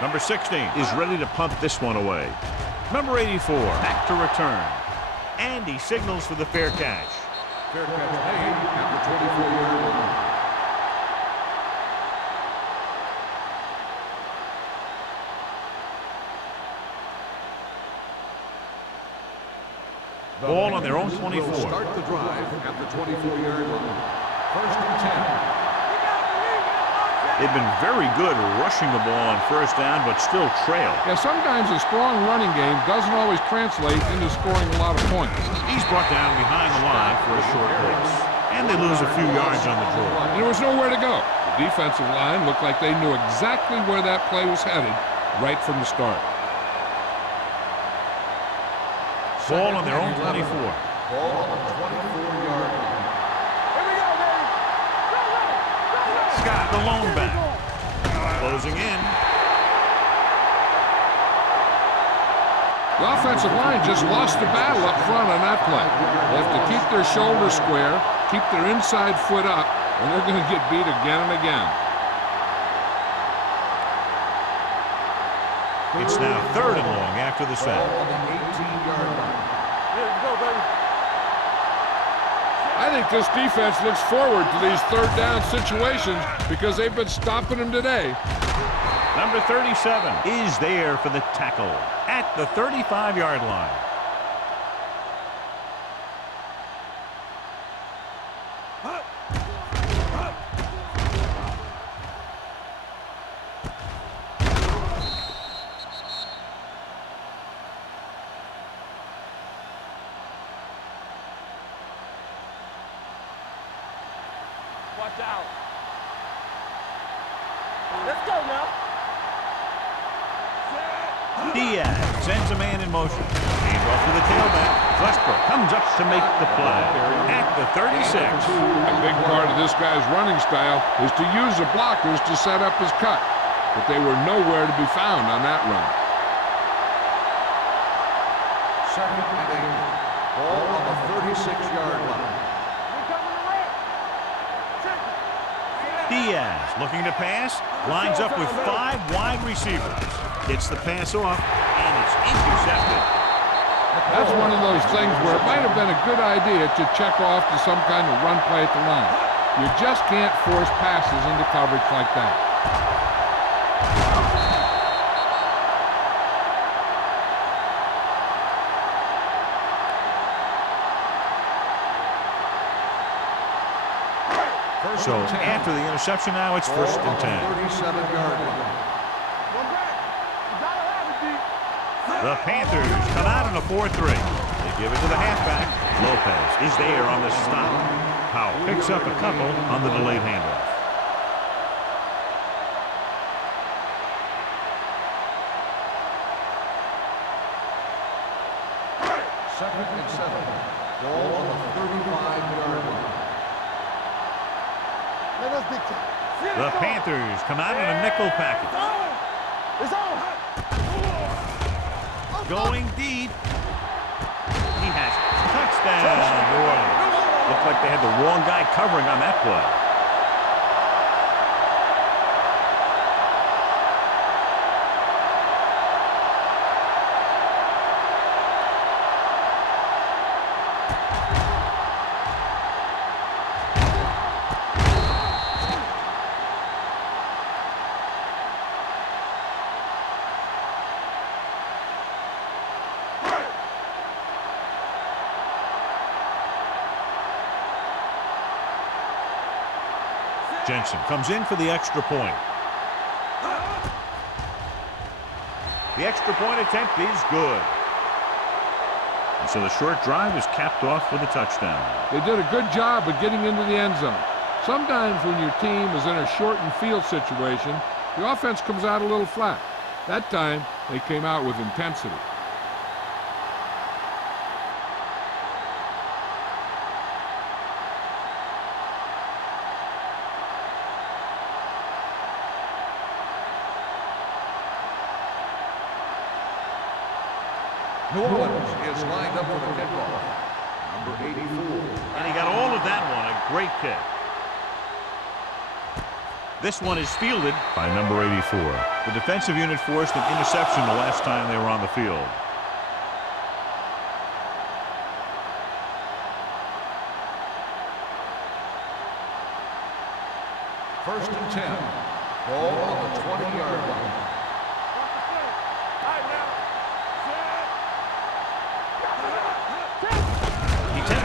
Number 16 is ready to punt this one away. Number 84 back to return. And he signals for the fair catch. Fair catch made at the 24-yard line. Ball on their own 24. Will start the drive at the 24-yard line. First and 10. They've been very good rushing the ball on first down, but still trail. Yeah, sometimes a strong running game doesn't always translate into scoring a lot of points. He's brought down behind the line for a short blitz. And they lose a few yards on the draw. And there was nowhere to go. The defensive line looked like they knew exactly where that play was headed right from the start. Ball on their own 24. Ball on the 24-yard line. Here we go, baby. Go. Scott, the lone back. Closing in. The offensive line just lost the battle up front on that play. They have to keep their shoulders square, keep their inside foot up, or they're going to get beat again and again. It's now 3rd and long after the Ball sack. on the 18-yard line. Here we go, baby. I I think this defense looks forward to these third down situations because they've been stopping them today. Number 37 is there for the tackle at the 35-yard line. Watch out. Let's go now. Diaz sends a man in motion. Hands off to the tailback. Westbrook comes up to make the play at the 36. A big part of this guy's running style is to use the blockers to set up his cut, but they were nowhere to be found on that run. Second and 8. Ball on the 36-yard line. Diaz looking to pass. Lines up with 5 wide receivers. Gets the pass off, and it's intercepted. That's one of those things where it might have been a good idea to check off to some kind of run play at the line. You just can't force passes into coverage like that. So after the interception now, it's first and 10. 37-yard line. The Panthers come out in a 4-3. They give it to the halfback. Lopez is there on the stop. Powell picks up a couple on the delayed handoff. Second and 7. Ball on the 35-yard line. The Panthers come out in a nickel package. It's on. Going deep. He has it. Touchdown, New Orleans. Looked like they had the wrong guy covering on that play. Jensen comes in for the extra point. The extra point attempt is good. And so the short drive is capped off with a touchdown. They did a good job of getting into the end zone. Sometimes when your team is in a shortened field situation, the offense comes out a little flat. That time, they came out with intensity. New Orleans is lined up for the kickoff. Number 84. And he got all of that one. A great kick. This one is fielded by number 84. The defensive unit forced an interception the last time they were on the field. First and 10. Ball on the 20-yard line.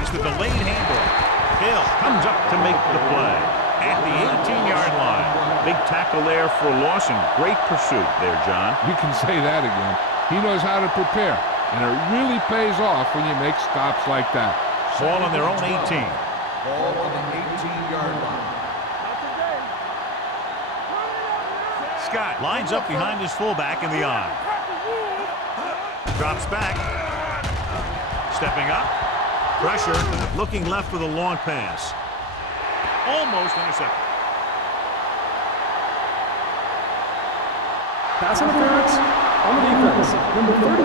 The delayed handoff. Hill comes up to make the play at the 18-yard line. Big tackle there for Lawson. Great pursuit there, John. You can say that again. He knows how to prepare, and it really pays off when you make stops like that. Ball on their own 18. Ball on the 18-yard line. Scott lines up behind his fullback in the eye. Drops back. Stepping up. Pressure, looking left for the long pass. Almost intercepted. Pass interference on the defense. Number 34.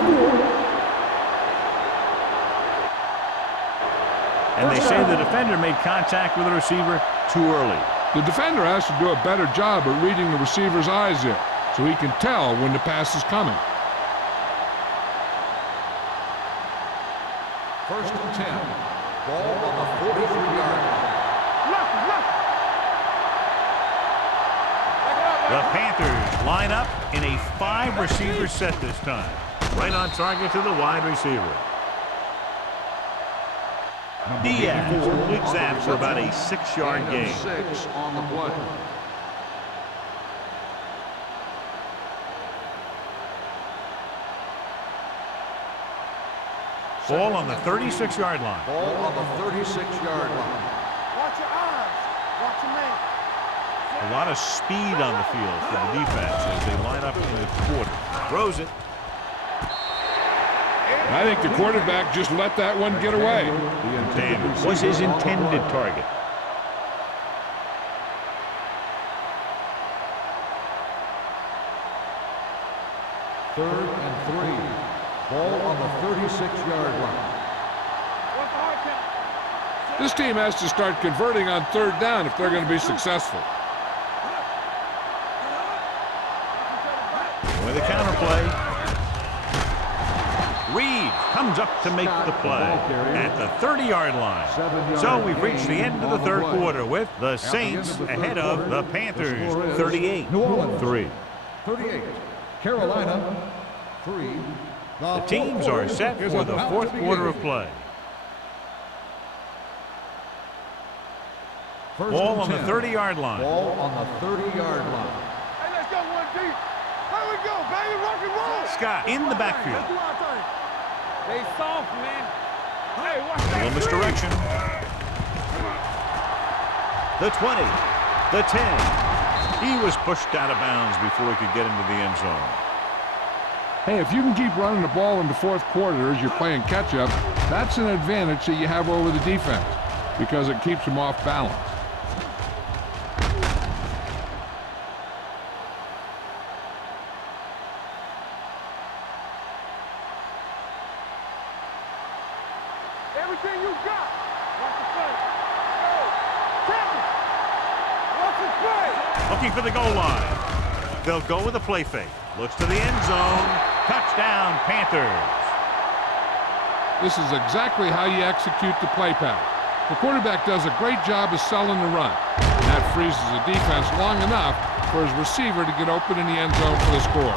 And they say the defender made contact with the receiver too early. The defender has to do a better job at reading the receiver's eyes there, so he can tell when the pass is coming. First and 10. Ball on the 43-yard line. The Panthers line up in a 5-receiver set this time. Right on target to the wide receiver. Diaz completes that for about a 6-yard gain. 6 on the play. Ball on the 36-yard line. Ball on the 36-yard line. Watch your eyes. Watch your man. A lot of speed on the field for the defense as they line up in the quarter. Throws it. I think the quarterback just let that one get away. And was his intended target. Third and 3. Ball on the 36-yard line. What's the hard count? This team has to start converting on third down if they're going to be successful. With a counterplay. Reed comes up to make the play at the 30-yard line. So we've reached the end of the third quarter with the Saints ahead of the Panthers 38-3. 38. Carolina 3. The teams are set for the fourth quarter of play. Ball on the 30-yard line. Ball on the 30-yard line. Hey, let's go one deep. Here we go, baby. Rock and roll. Scott in the backfield. Let's do our thing. They soft, man. Hey, watch A that. little misdirection. The 20. The 10. He was pushed out of bounds before he could get into the end zone. Hey, if you can keep running the ball in the fourth quarter as you're playing catch-up, that's an advantage that you have over the defense because it keeps them off balance. Everything you got. Watch the play. Go. Captain. Watch the play. Looking for the goal line. They'll go with a play fake. Looks to the end zone. Touchdown, Panthers. This is exactly how you execute the play pattern. The quarterback does a great job of selling the run. And that freezes the defense long enough for his receiver to get open in the end zone for the score.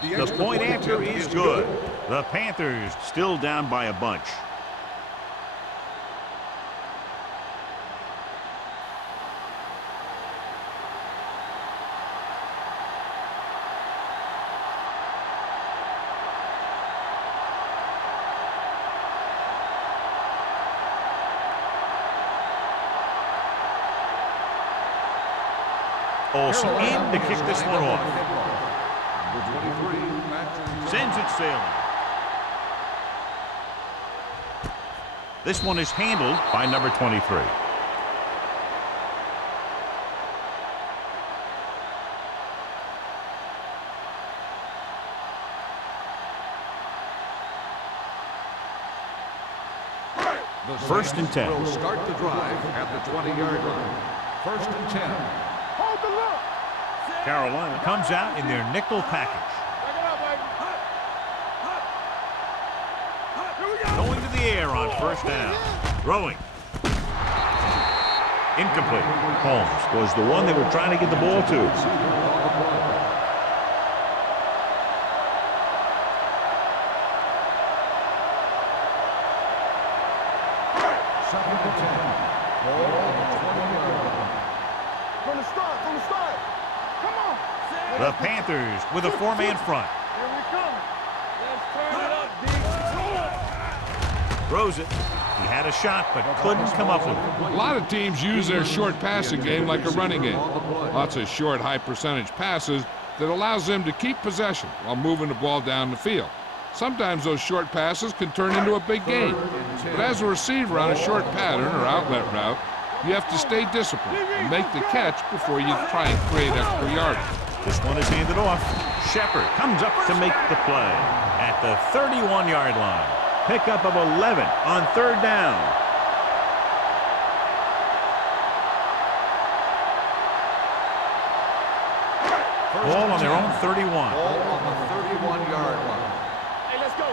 The point after is good. The Panthers still down by a bunch. Olsen in to kick this one off. Sends it sailing. This one is handled by number 23. First and 10. Will start the drive at the 20-yard line. First and 10. Hold the look. Carolina comes out in their nickel package. Back it up, baby. Here we go. Going to the air on first down. Throwing. Incomplete. Holmes was the one they were trying to get the ball to. Second and 10. Ball on the 20-yard line. From the start. Come on. The Panthers with a four-man front. Here we come. Let's turn it up, D. Throws it. He had a shot, but couldn't come up with it. A lot of teams use their short passing game like a running game. Lots of short, high-percentage passes that allows them to keep possession while moving the ball down the field. Sometimes those short passes can turn into a big gain. But as a receiver on a short pattern or outlet route, You have to stay disciplined and make the catch before you try and create extra yardage. This one is handed off. Shepard comes up to make the play at the 31-yard line. Pickup of 11 on third down. Ball on their own 31. Ball on the 31-yard line. Hey, let's go.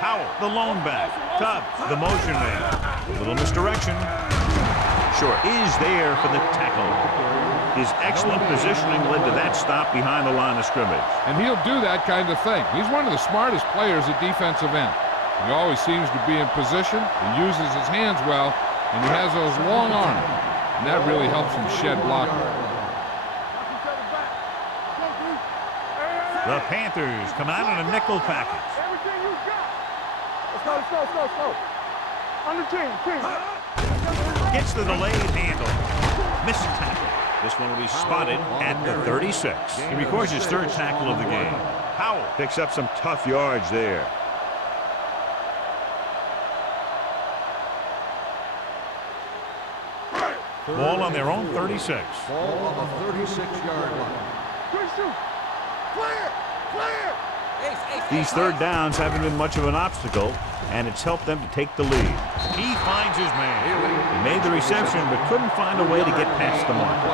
Powell, the lone back. Tubbs, the motion man. A little misdirection. Short is there for the tackle. His excellent positioning led to that stop behind the line of scrimmage. And he'll do that kind of thing. He's one of the smartest players at defensive end. He always seems to be in position. He uses his hands well, and he has those long arms. And that really helps him shed blockers. The Panthers come out in a nickel package. Everything you got. Let's go. On the team. Gets the delayed handle. Missed tackle. This one will be spotted at the 36. He records his third tackle of the game. Powell picks up some tough yards there. Ball on their own 36. Ball on the 36-yard line. Good shoot. Clear. These third downs haven't been much of an obstacle, and it's helped them to take the lead. He finds his man. He made the reception, but couldn't find a way to get past the mark.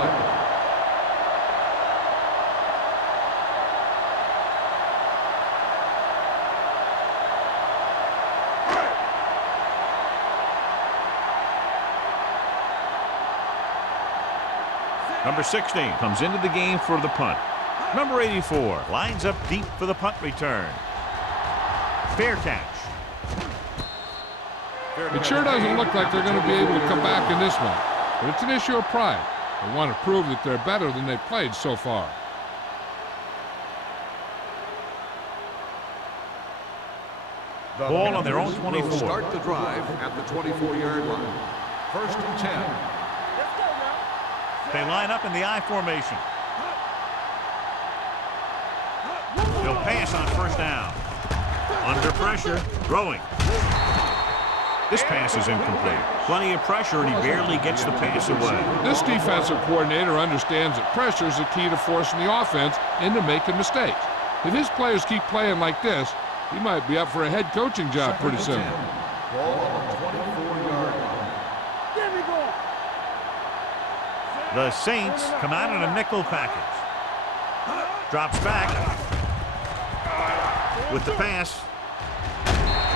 Number 16 comes into the game for the punt. Number 84 lines up deep for the punt return. Fair catch. It sure doesn't look like they're going to be able to come back in this one. But it's an issue of pride. They want to prove that they're better than they've played so far. Ball on their own Will 24. start the drive at the 24-yard line. First and 10. They line up in the I formation. They'll pass on first down. Under pressure, throwing. This pass is incomplete. Plenty of pressure, and he barely gets the pass away. This defensive coordinator understands that pressure is the key to forcing the offense into making mistakes. If his players keep playing like this, he might be up for a head coaching job pretty soon. Ball on the 24-yard line. There we go. The Saints come out in a nickel package. Drops back. With the pass.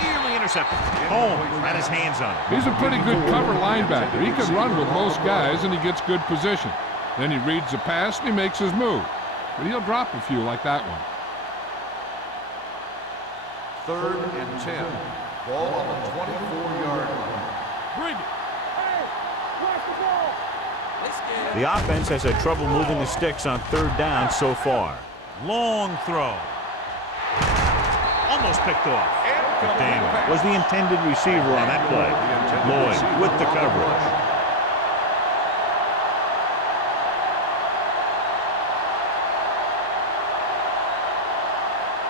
Nearly intercepted. Holmes had his hands on it. He's a pretty good cover linebacker. He can run with most guys, and he gets good position. Then he reads the pass, and he makes his move. But he'll drop a few like that one. Third and 10. Ball on the 24-yard line. Bring it. Hey, watch the ball. The offense has had trouble moving the sticks on third down so far. Long throw. Almost picked off. McDaniel was the intended receiver on that play. Lloyd with the coverage.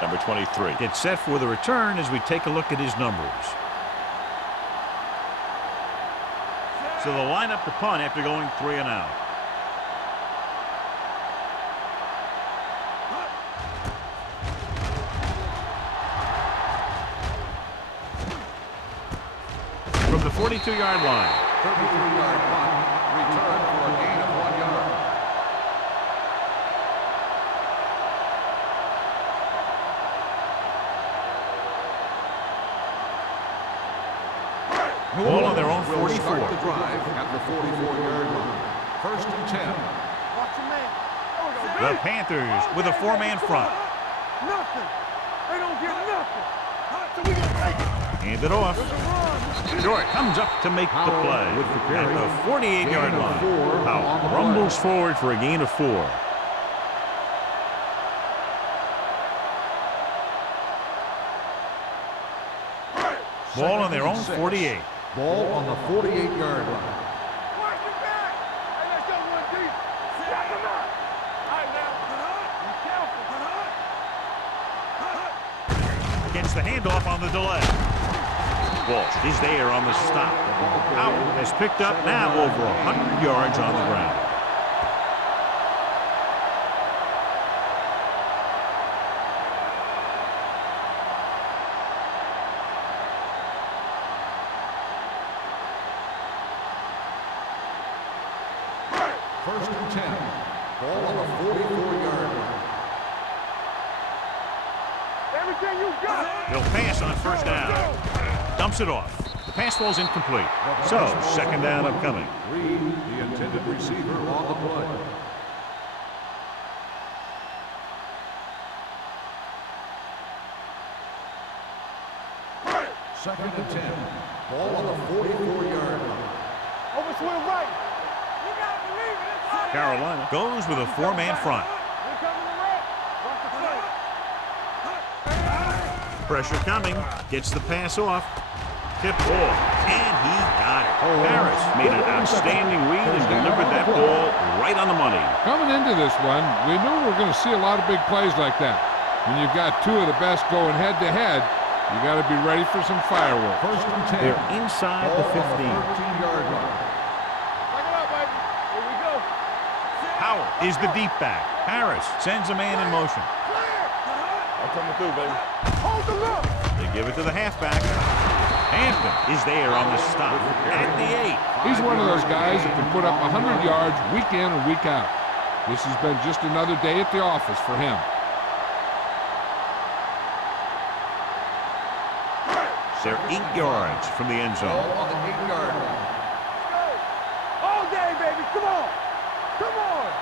Number 23 gets set for the return as we take a look at his numbers. So they'll line up the punt after going 3 and out. From the 42-yard line. 33-yard punt. Return for a gain of 1 yard. Ball on their own Will 44. start the drive at the 44-yard line. First and 10. Watch your man. The Panthers with a 4-man front. Nothing. They don't get nothing. So we gonna take it. Hand it off. Short comes up to make the play at the 48-yard line. Powell rumbles forward for a gain of 4. Ball on their own 48. Ball on the 48-yard line. Watch your back. Hey, let's go one deep. Jack him up. All right, now. Be careful. Gets the handoff on the delay. Walsh is there on the stop. Howard has picked up now over 100 yards on the ground. First and 10. Ball on the 44-yard line. Everything you got. He'll pass on first down. Dumps it off. The pass falls incomplete. So, second down upcoming. Reed, the intended receiver, on the play. Second and 10. Ball on the 44-yard line. Over swing right. You gotta believe it. It's on. Carolina goes with a four-man front. Here coming the red. Watch the play. Pressure coming. Gets the pass off. Tip ball. And he got it. Harris made an outstanding read and delivered that ball right on the money. Coming into this one, we knew we were going to see a lot of big plays like that. When you've got two of the best going head-to-head, you got to be ready for some fireworks. First and 10. They're inside the 15. 13-yard line. Back it up, baby. Here we go. Howard is the deep back. Harris sends a man in motion. I'm coming through, baby. Hold the look. They give it to the halfback. Hampton is there on the stop at the 8. He's one of those guys that can put up 100 yards week in and week out. This has been just another day at the office for him. They're 8 yards from the end zone. Ball on the 8-yard line. All day, baby. Come on. Come on.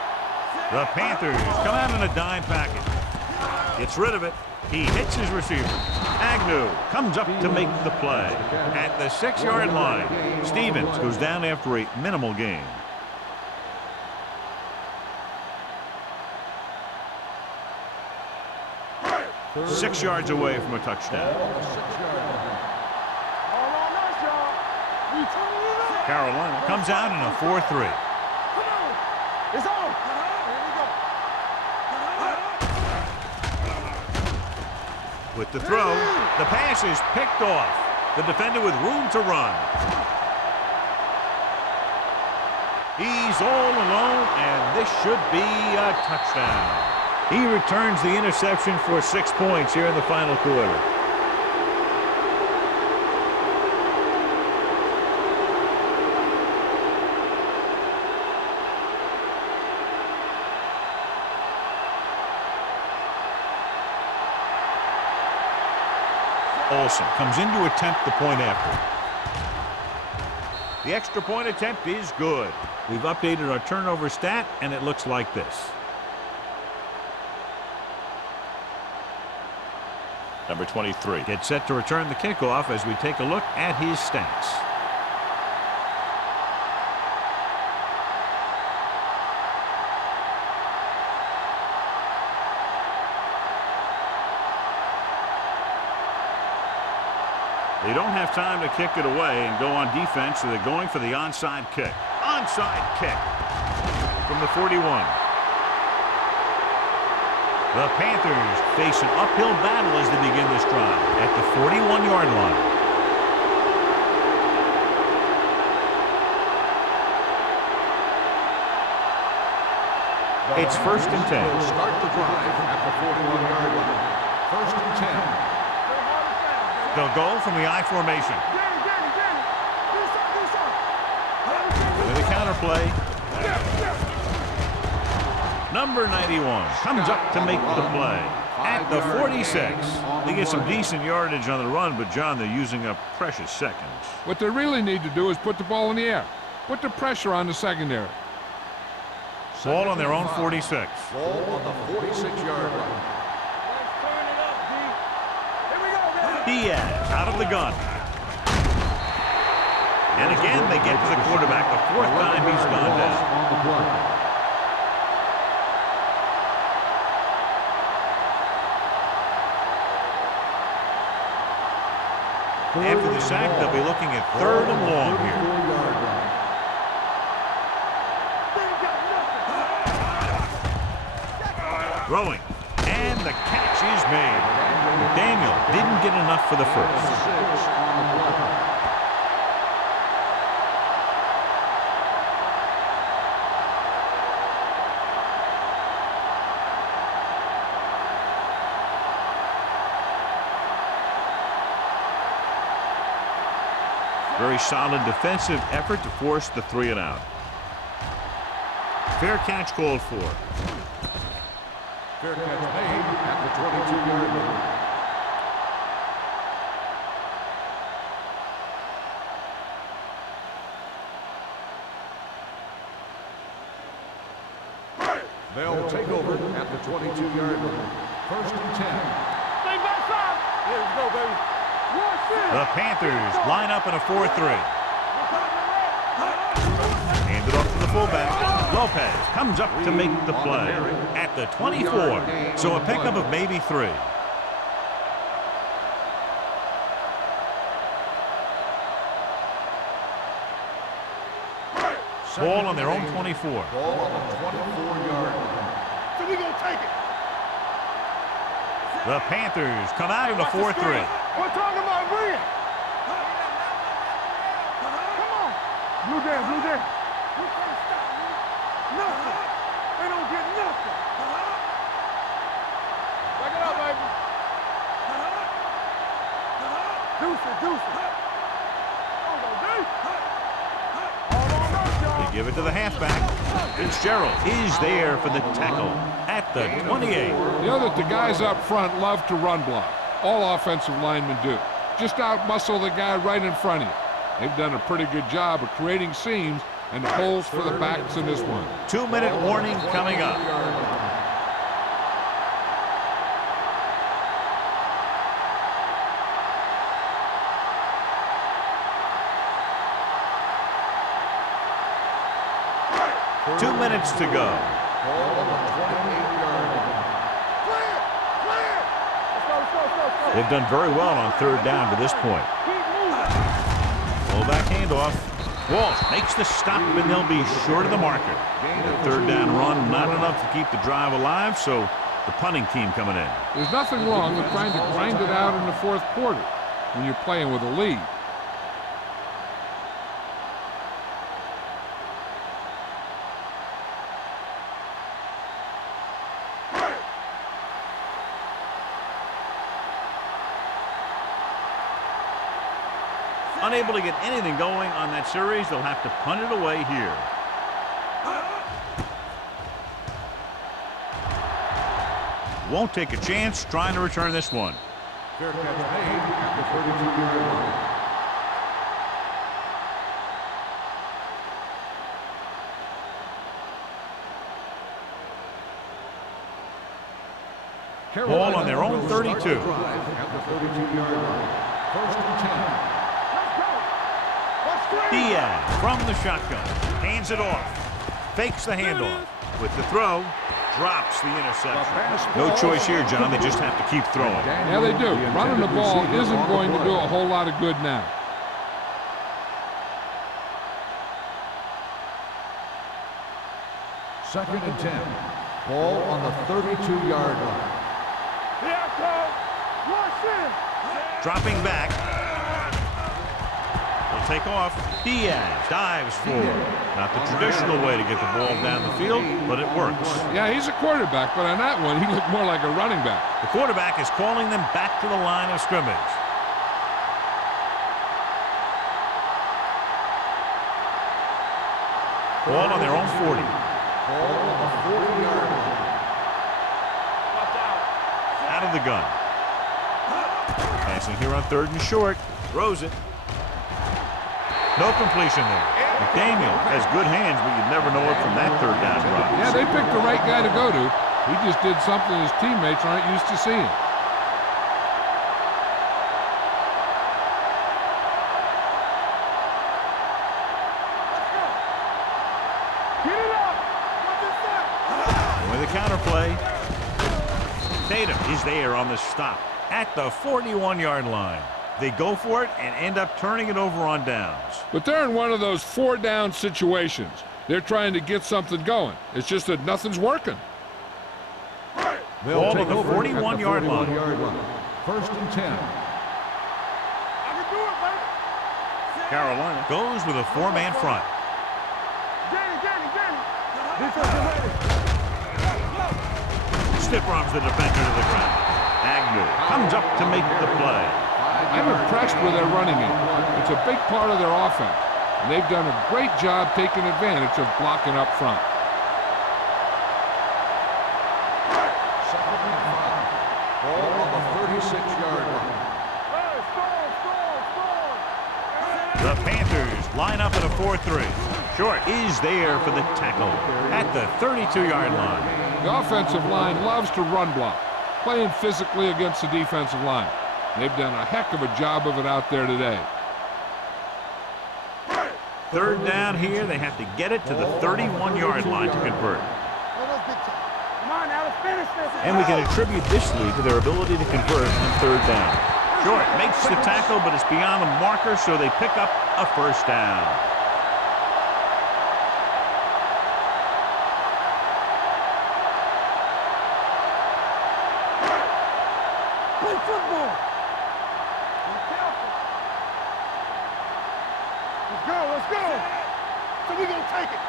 The Panthers come out in a dime package. Gets rid of it. He hits his receiver. Agnew comes up to make the play. At the 6-yard line, Stevens goes down after a minimal gain. Third 6 yards away from a touchdown. on the 6-yard line. All on us, y'all. We turning it up. Carolina comes out in a 4-3. Come on. It's on. Here we go. With the throw, the pass is picked off. The defender with room to run. He's all alone, and this should be a touchdown. He returns the interception for 6 points here in the final quarter. Olsen comes in to attempt the point after. The extra point attempt is good. We've updated our turnover stat, and it looks like this. Number 23 gets set to return the kickoff as we take a look at his stats. They don't have time to kick it away and go on defense, so they're going for the onside kick. Onside kick from the 41. The Panthers face an uphill battle as they begin this drive at the 41-yard line. It's first and 10. Will start the drive at the 41-yard line. First and 10. They'll go from the I formation. With a counterplay. Number 91 comes up to make the play. At the 46. They get some decent yardage on the run, but, John, they're using up precious seconds. What they really need to do is put the ball in the air. Put the pressure on the secondary. Ball on their own 46. Ball on the 46-yard line. Diaz out of the gun. And again, they get to the quarterback. The 4th time he's gone down. On the play. After the sack, they'll be looking at 3rd and long here. 44-yard line. Throwing. And the catch is made. Daniel didn't get enough for the first. 6 on the play. Very solid defensive effort to force the 3 and out. Fair catch called for. Fair catch made at the 22-yard line. They'll take over at the 22-yard line. 1st and 10. Stay back five. Here we go, baby. The Panthers line up in a 4-3. Hand it off to the fullback. Lopez comes up to make the play at the 24. So a pickup of maybe 3. Ball on their own 24. Ball on the 24-yard line. So we gonna take it. The Panthers come out in a 4-3. We're talking about brilliant. Come on. Blue down, blue down. You can't stop me. Nothing. They don't get nothing. Back it up, baby. Deuce it, deuce it. Hold on, Dave. Hold on up, y'all. They give it to the halfback. Fitzgerald is there for the tackle at the 28. You know that the guys up front love to run block. All offensive linemen do. Just out-muscle the guy right in front of you. They've done a pretty good job of creating seams and holes for the backs in this one. 2-minute warning coming up. Two minutes to go. Ball on the 28-yard line. Clear, clear. Let's go, let's go, let's go. They've done very well on 3rd down to this point. Keep moving. Fullback handoff. Walsh makes the stop, and they'll be short of the marker. The 3rd down run, not enough to keep the drive alive, so the punting team coming in. There's nothing wrong with trying to grind it out in the 4th quarter when you're playing with a lead. Unable to get anything going on that series, they'll have to punt it away here. Won't take a chance trying to return this one. Fair catch made at the 32-yard line. Ball on their own 32. At the 32-yard line. 1st and 10. Diaz from the shotgun. Hands it off. Fakes the handoff. With the throw, drops the interception. No choice here, John. They just have to keep throwing. Yeah, they do. Running the ball isn't going to do a whole lot of good now. Second and 10. Ball on the 32-yard line. Here I come. Rush in. Dropping back. They'll take off. Diaz dives forward. Not the traditional way to get the ball down the field, but it works. Yeah, he's a quarterback, but on that one, he looked more like a running back. The quarterback is calling them back to the line of scrimmage. Ball on their own 40. Ball on the 40-yard line. Out of the gun. Passing here on 3rd and short. Throws it. No completion there. McDaniel has good hands, but you'd never know it from that 3rd down drop. Yeah, they picked the right guy to go to. He just did something his teammates aren't used to seeing. Get it up. What is that? With a counterplay. Tatum is there on the stop at the 41-yard line. They go for it and end up turning it over on downs. But they're in one of those 4-down situations. They're trying to get something going. It's just that nothing's working. They'll Ball take on the over at 41-yard line. 41-yard line. 1st and 10. I can do it, baby. Carolina goes with a 4-man front. Danny. Defensive ready. Stiff arms the defender to the ground. Agnew comes up to make the play. I'm impressed with their running game. It's a big part of their offense, and they've done a great job taking advantage of blocking up front. Second and 5. Ball on the 36-yard line. Hey, storm. The Panthers line up in a 4-3. Short is there for the tackle at the 32-yard line. The offensive line loves to run block, playing physically against the defensive line. They've done a heck of a job of it out there today. Third down here. They have to get it to the 31-yard line to convert. Come on, now let's finish this. And we can attribute this lead to their ability to convert on third down. Short makes the tackle, but it's beyond the marker, so they pick up a first down. Play football. Be careful. Let's go. So we're going to take it.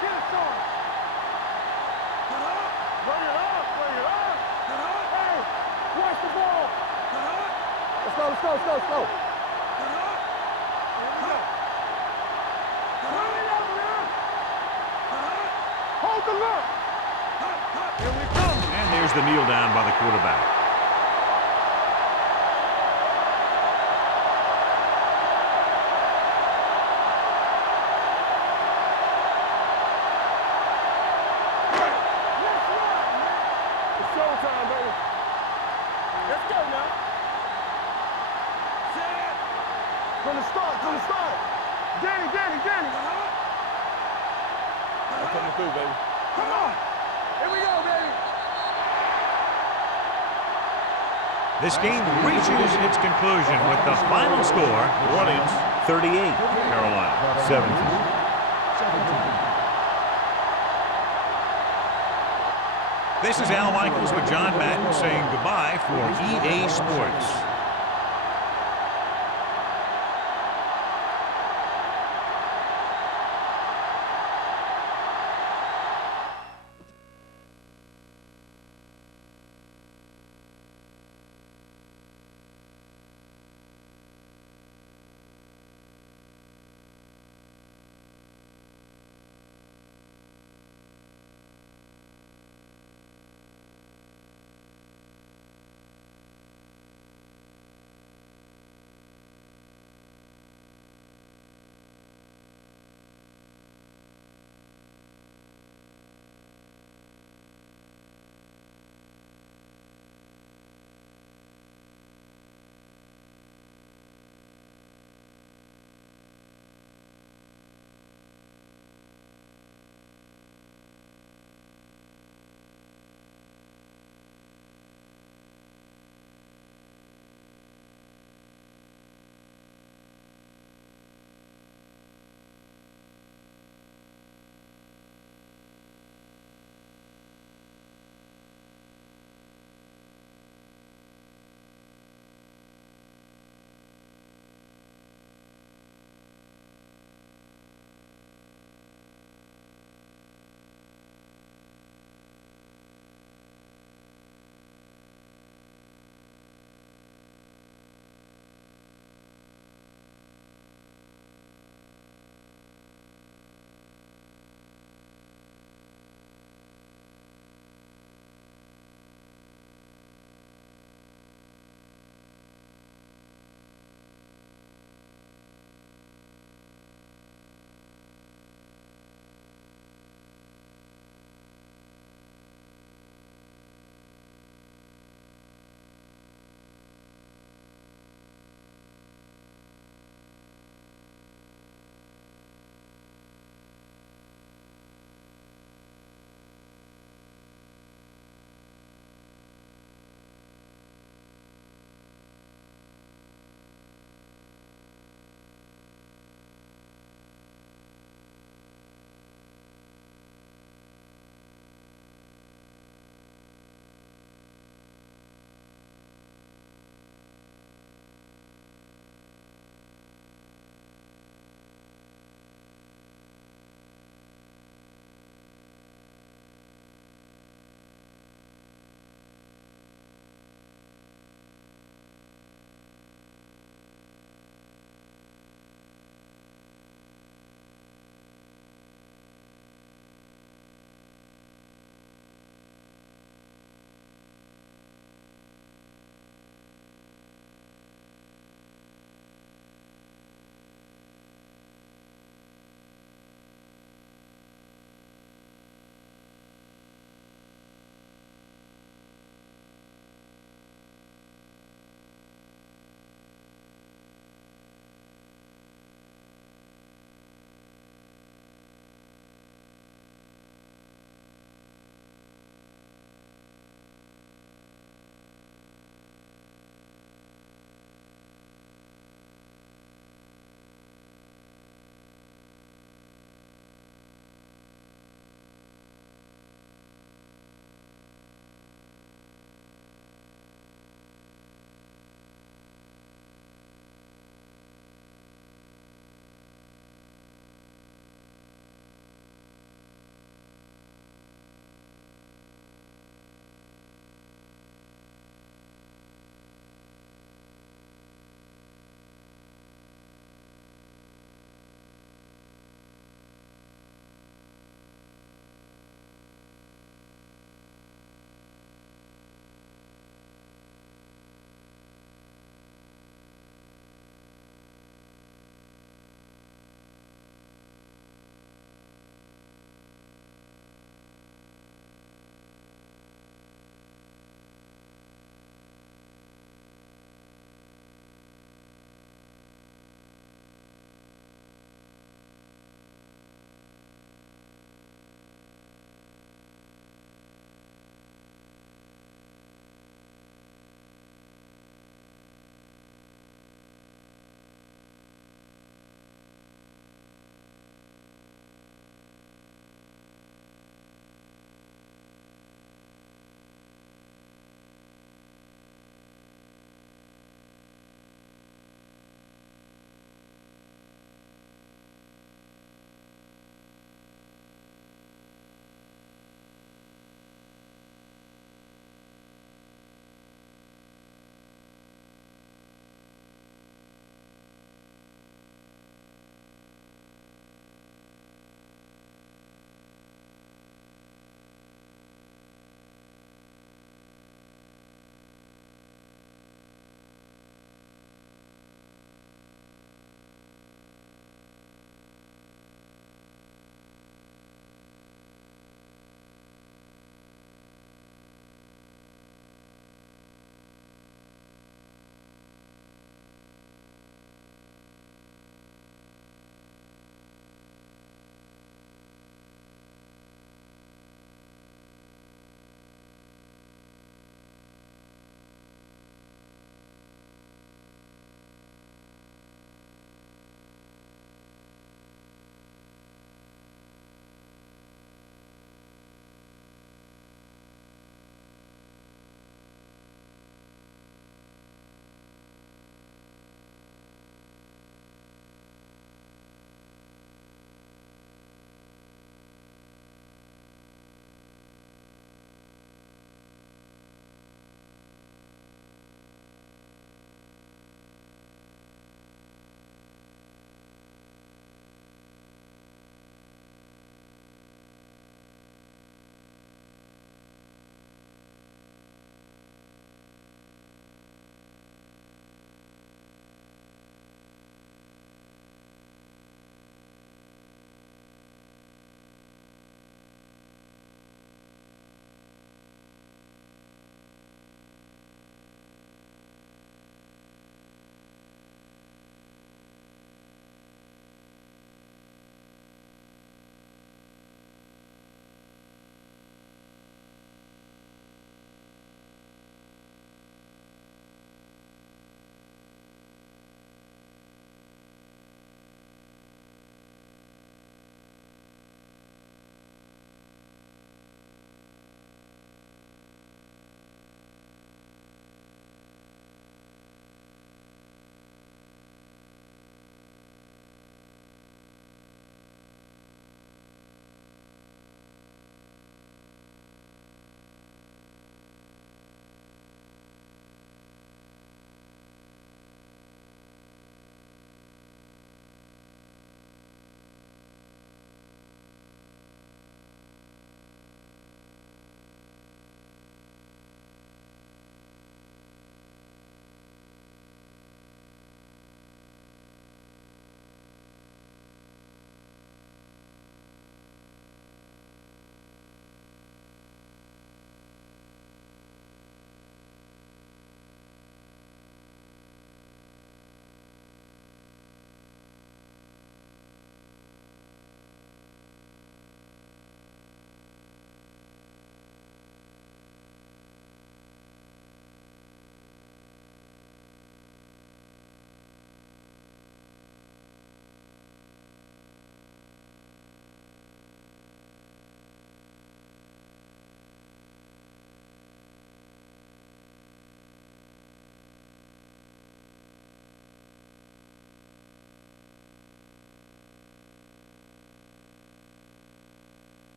Get it, Sean. Bring it up. Hey, watch the ball. Let's go. Here we go. Run it up, man. Hold the look. Here we come. And there's the kneel down by the quarterback. It's showtime, baby. Let's go now. From the start. Danny. I'm coming through, baby. Come on. Here we go, baby. This game reaches its conclusion with the final score, New Orleans 38, Carolina 17. This is Al Michaels with John Madden saying goodbye for EA Sports.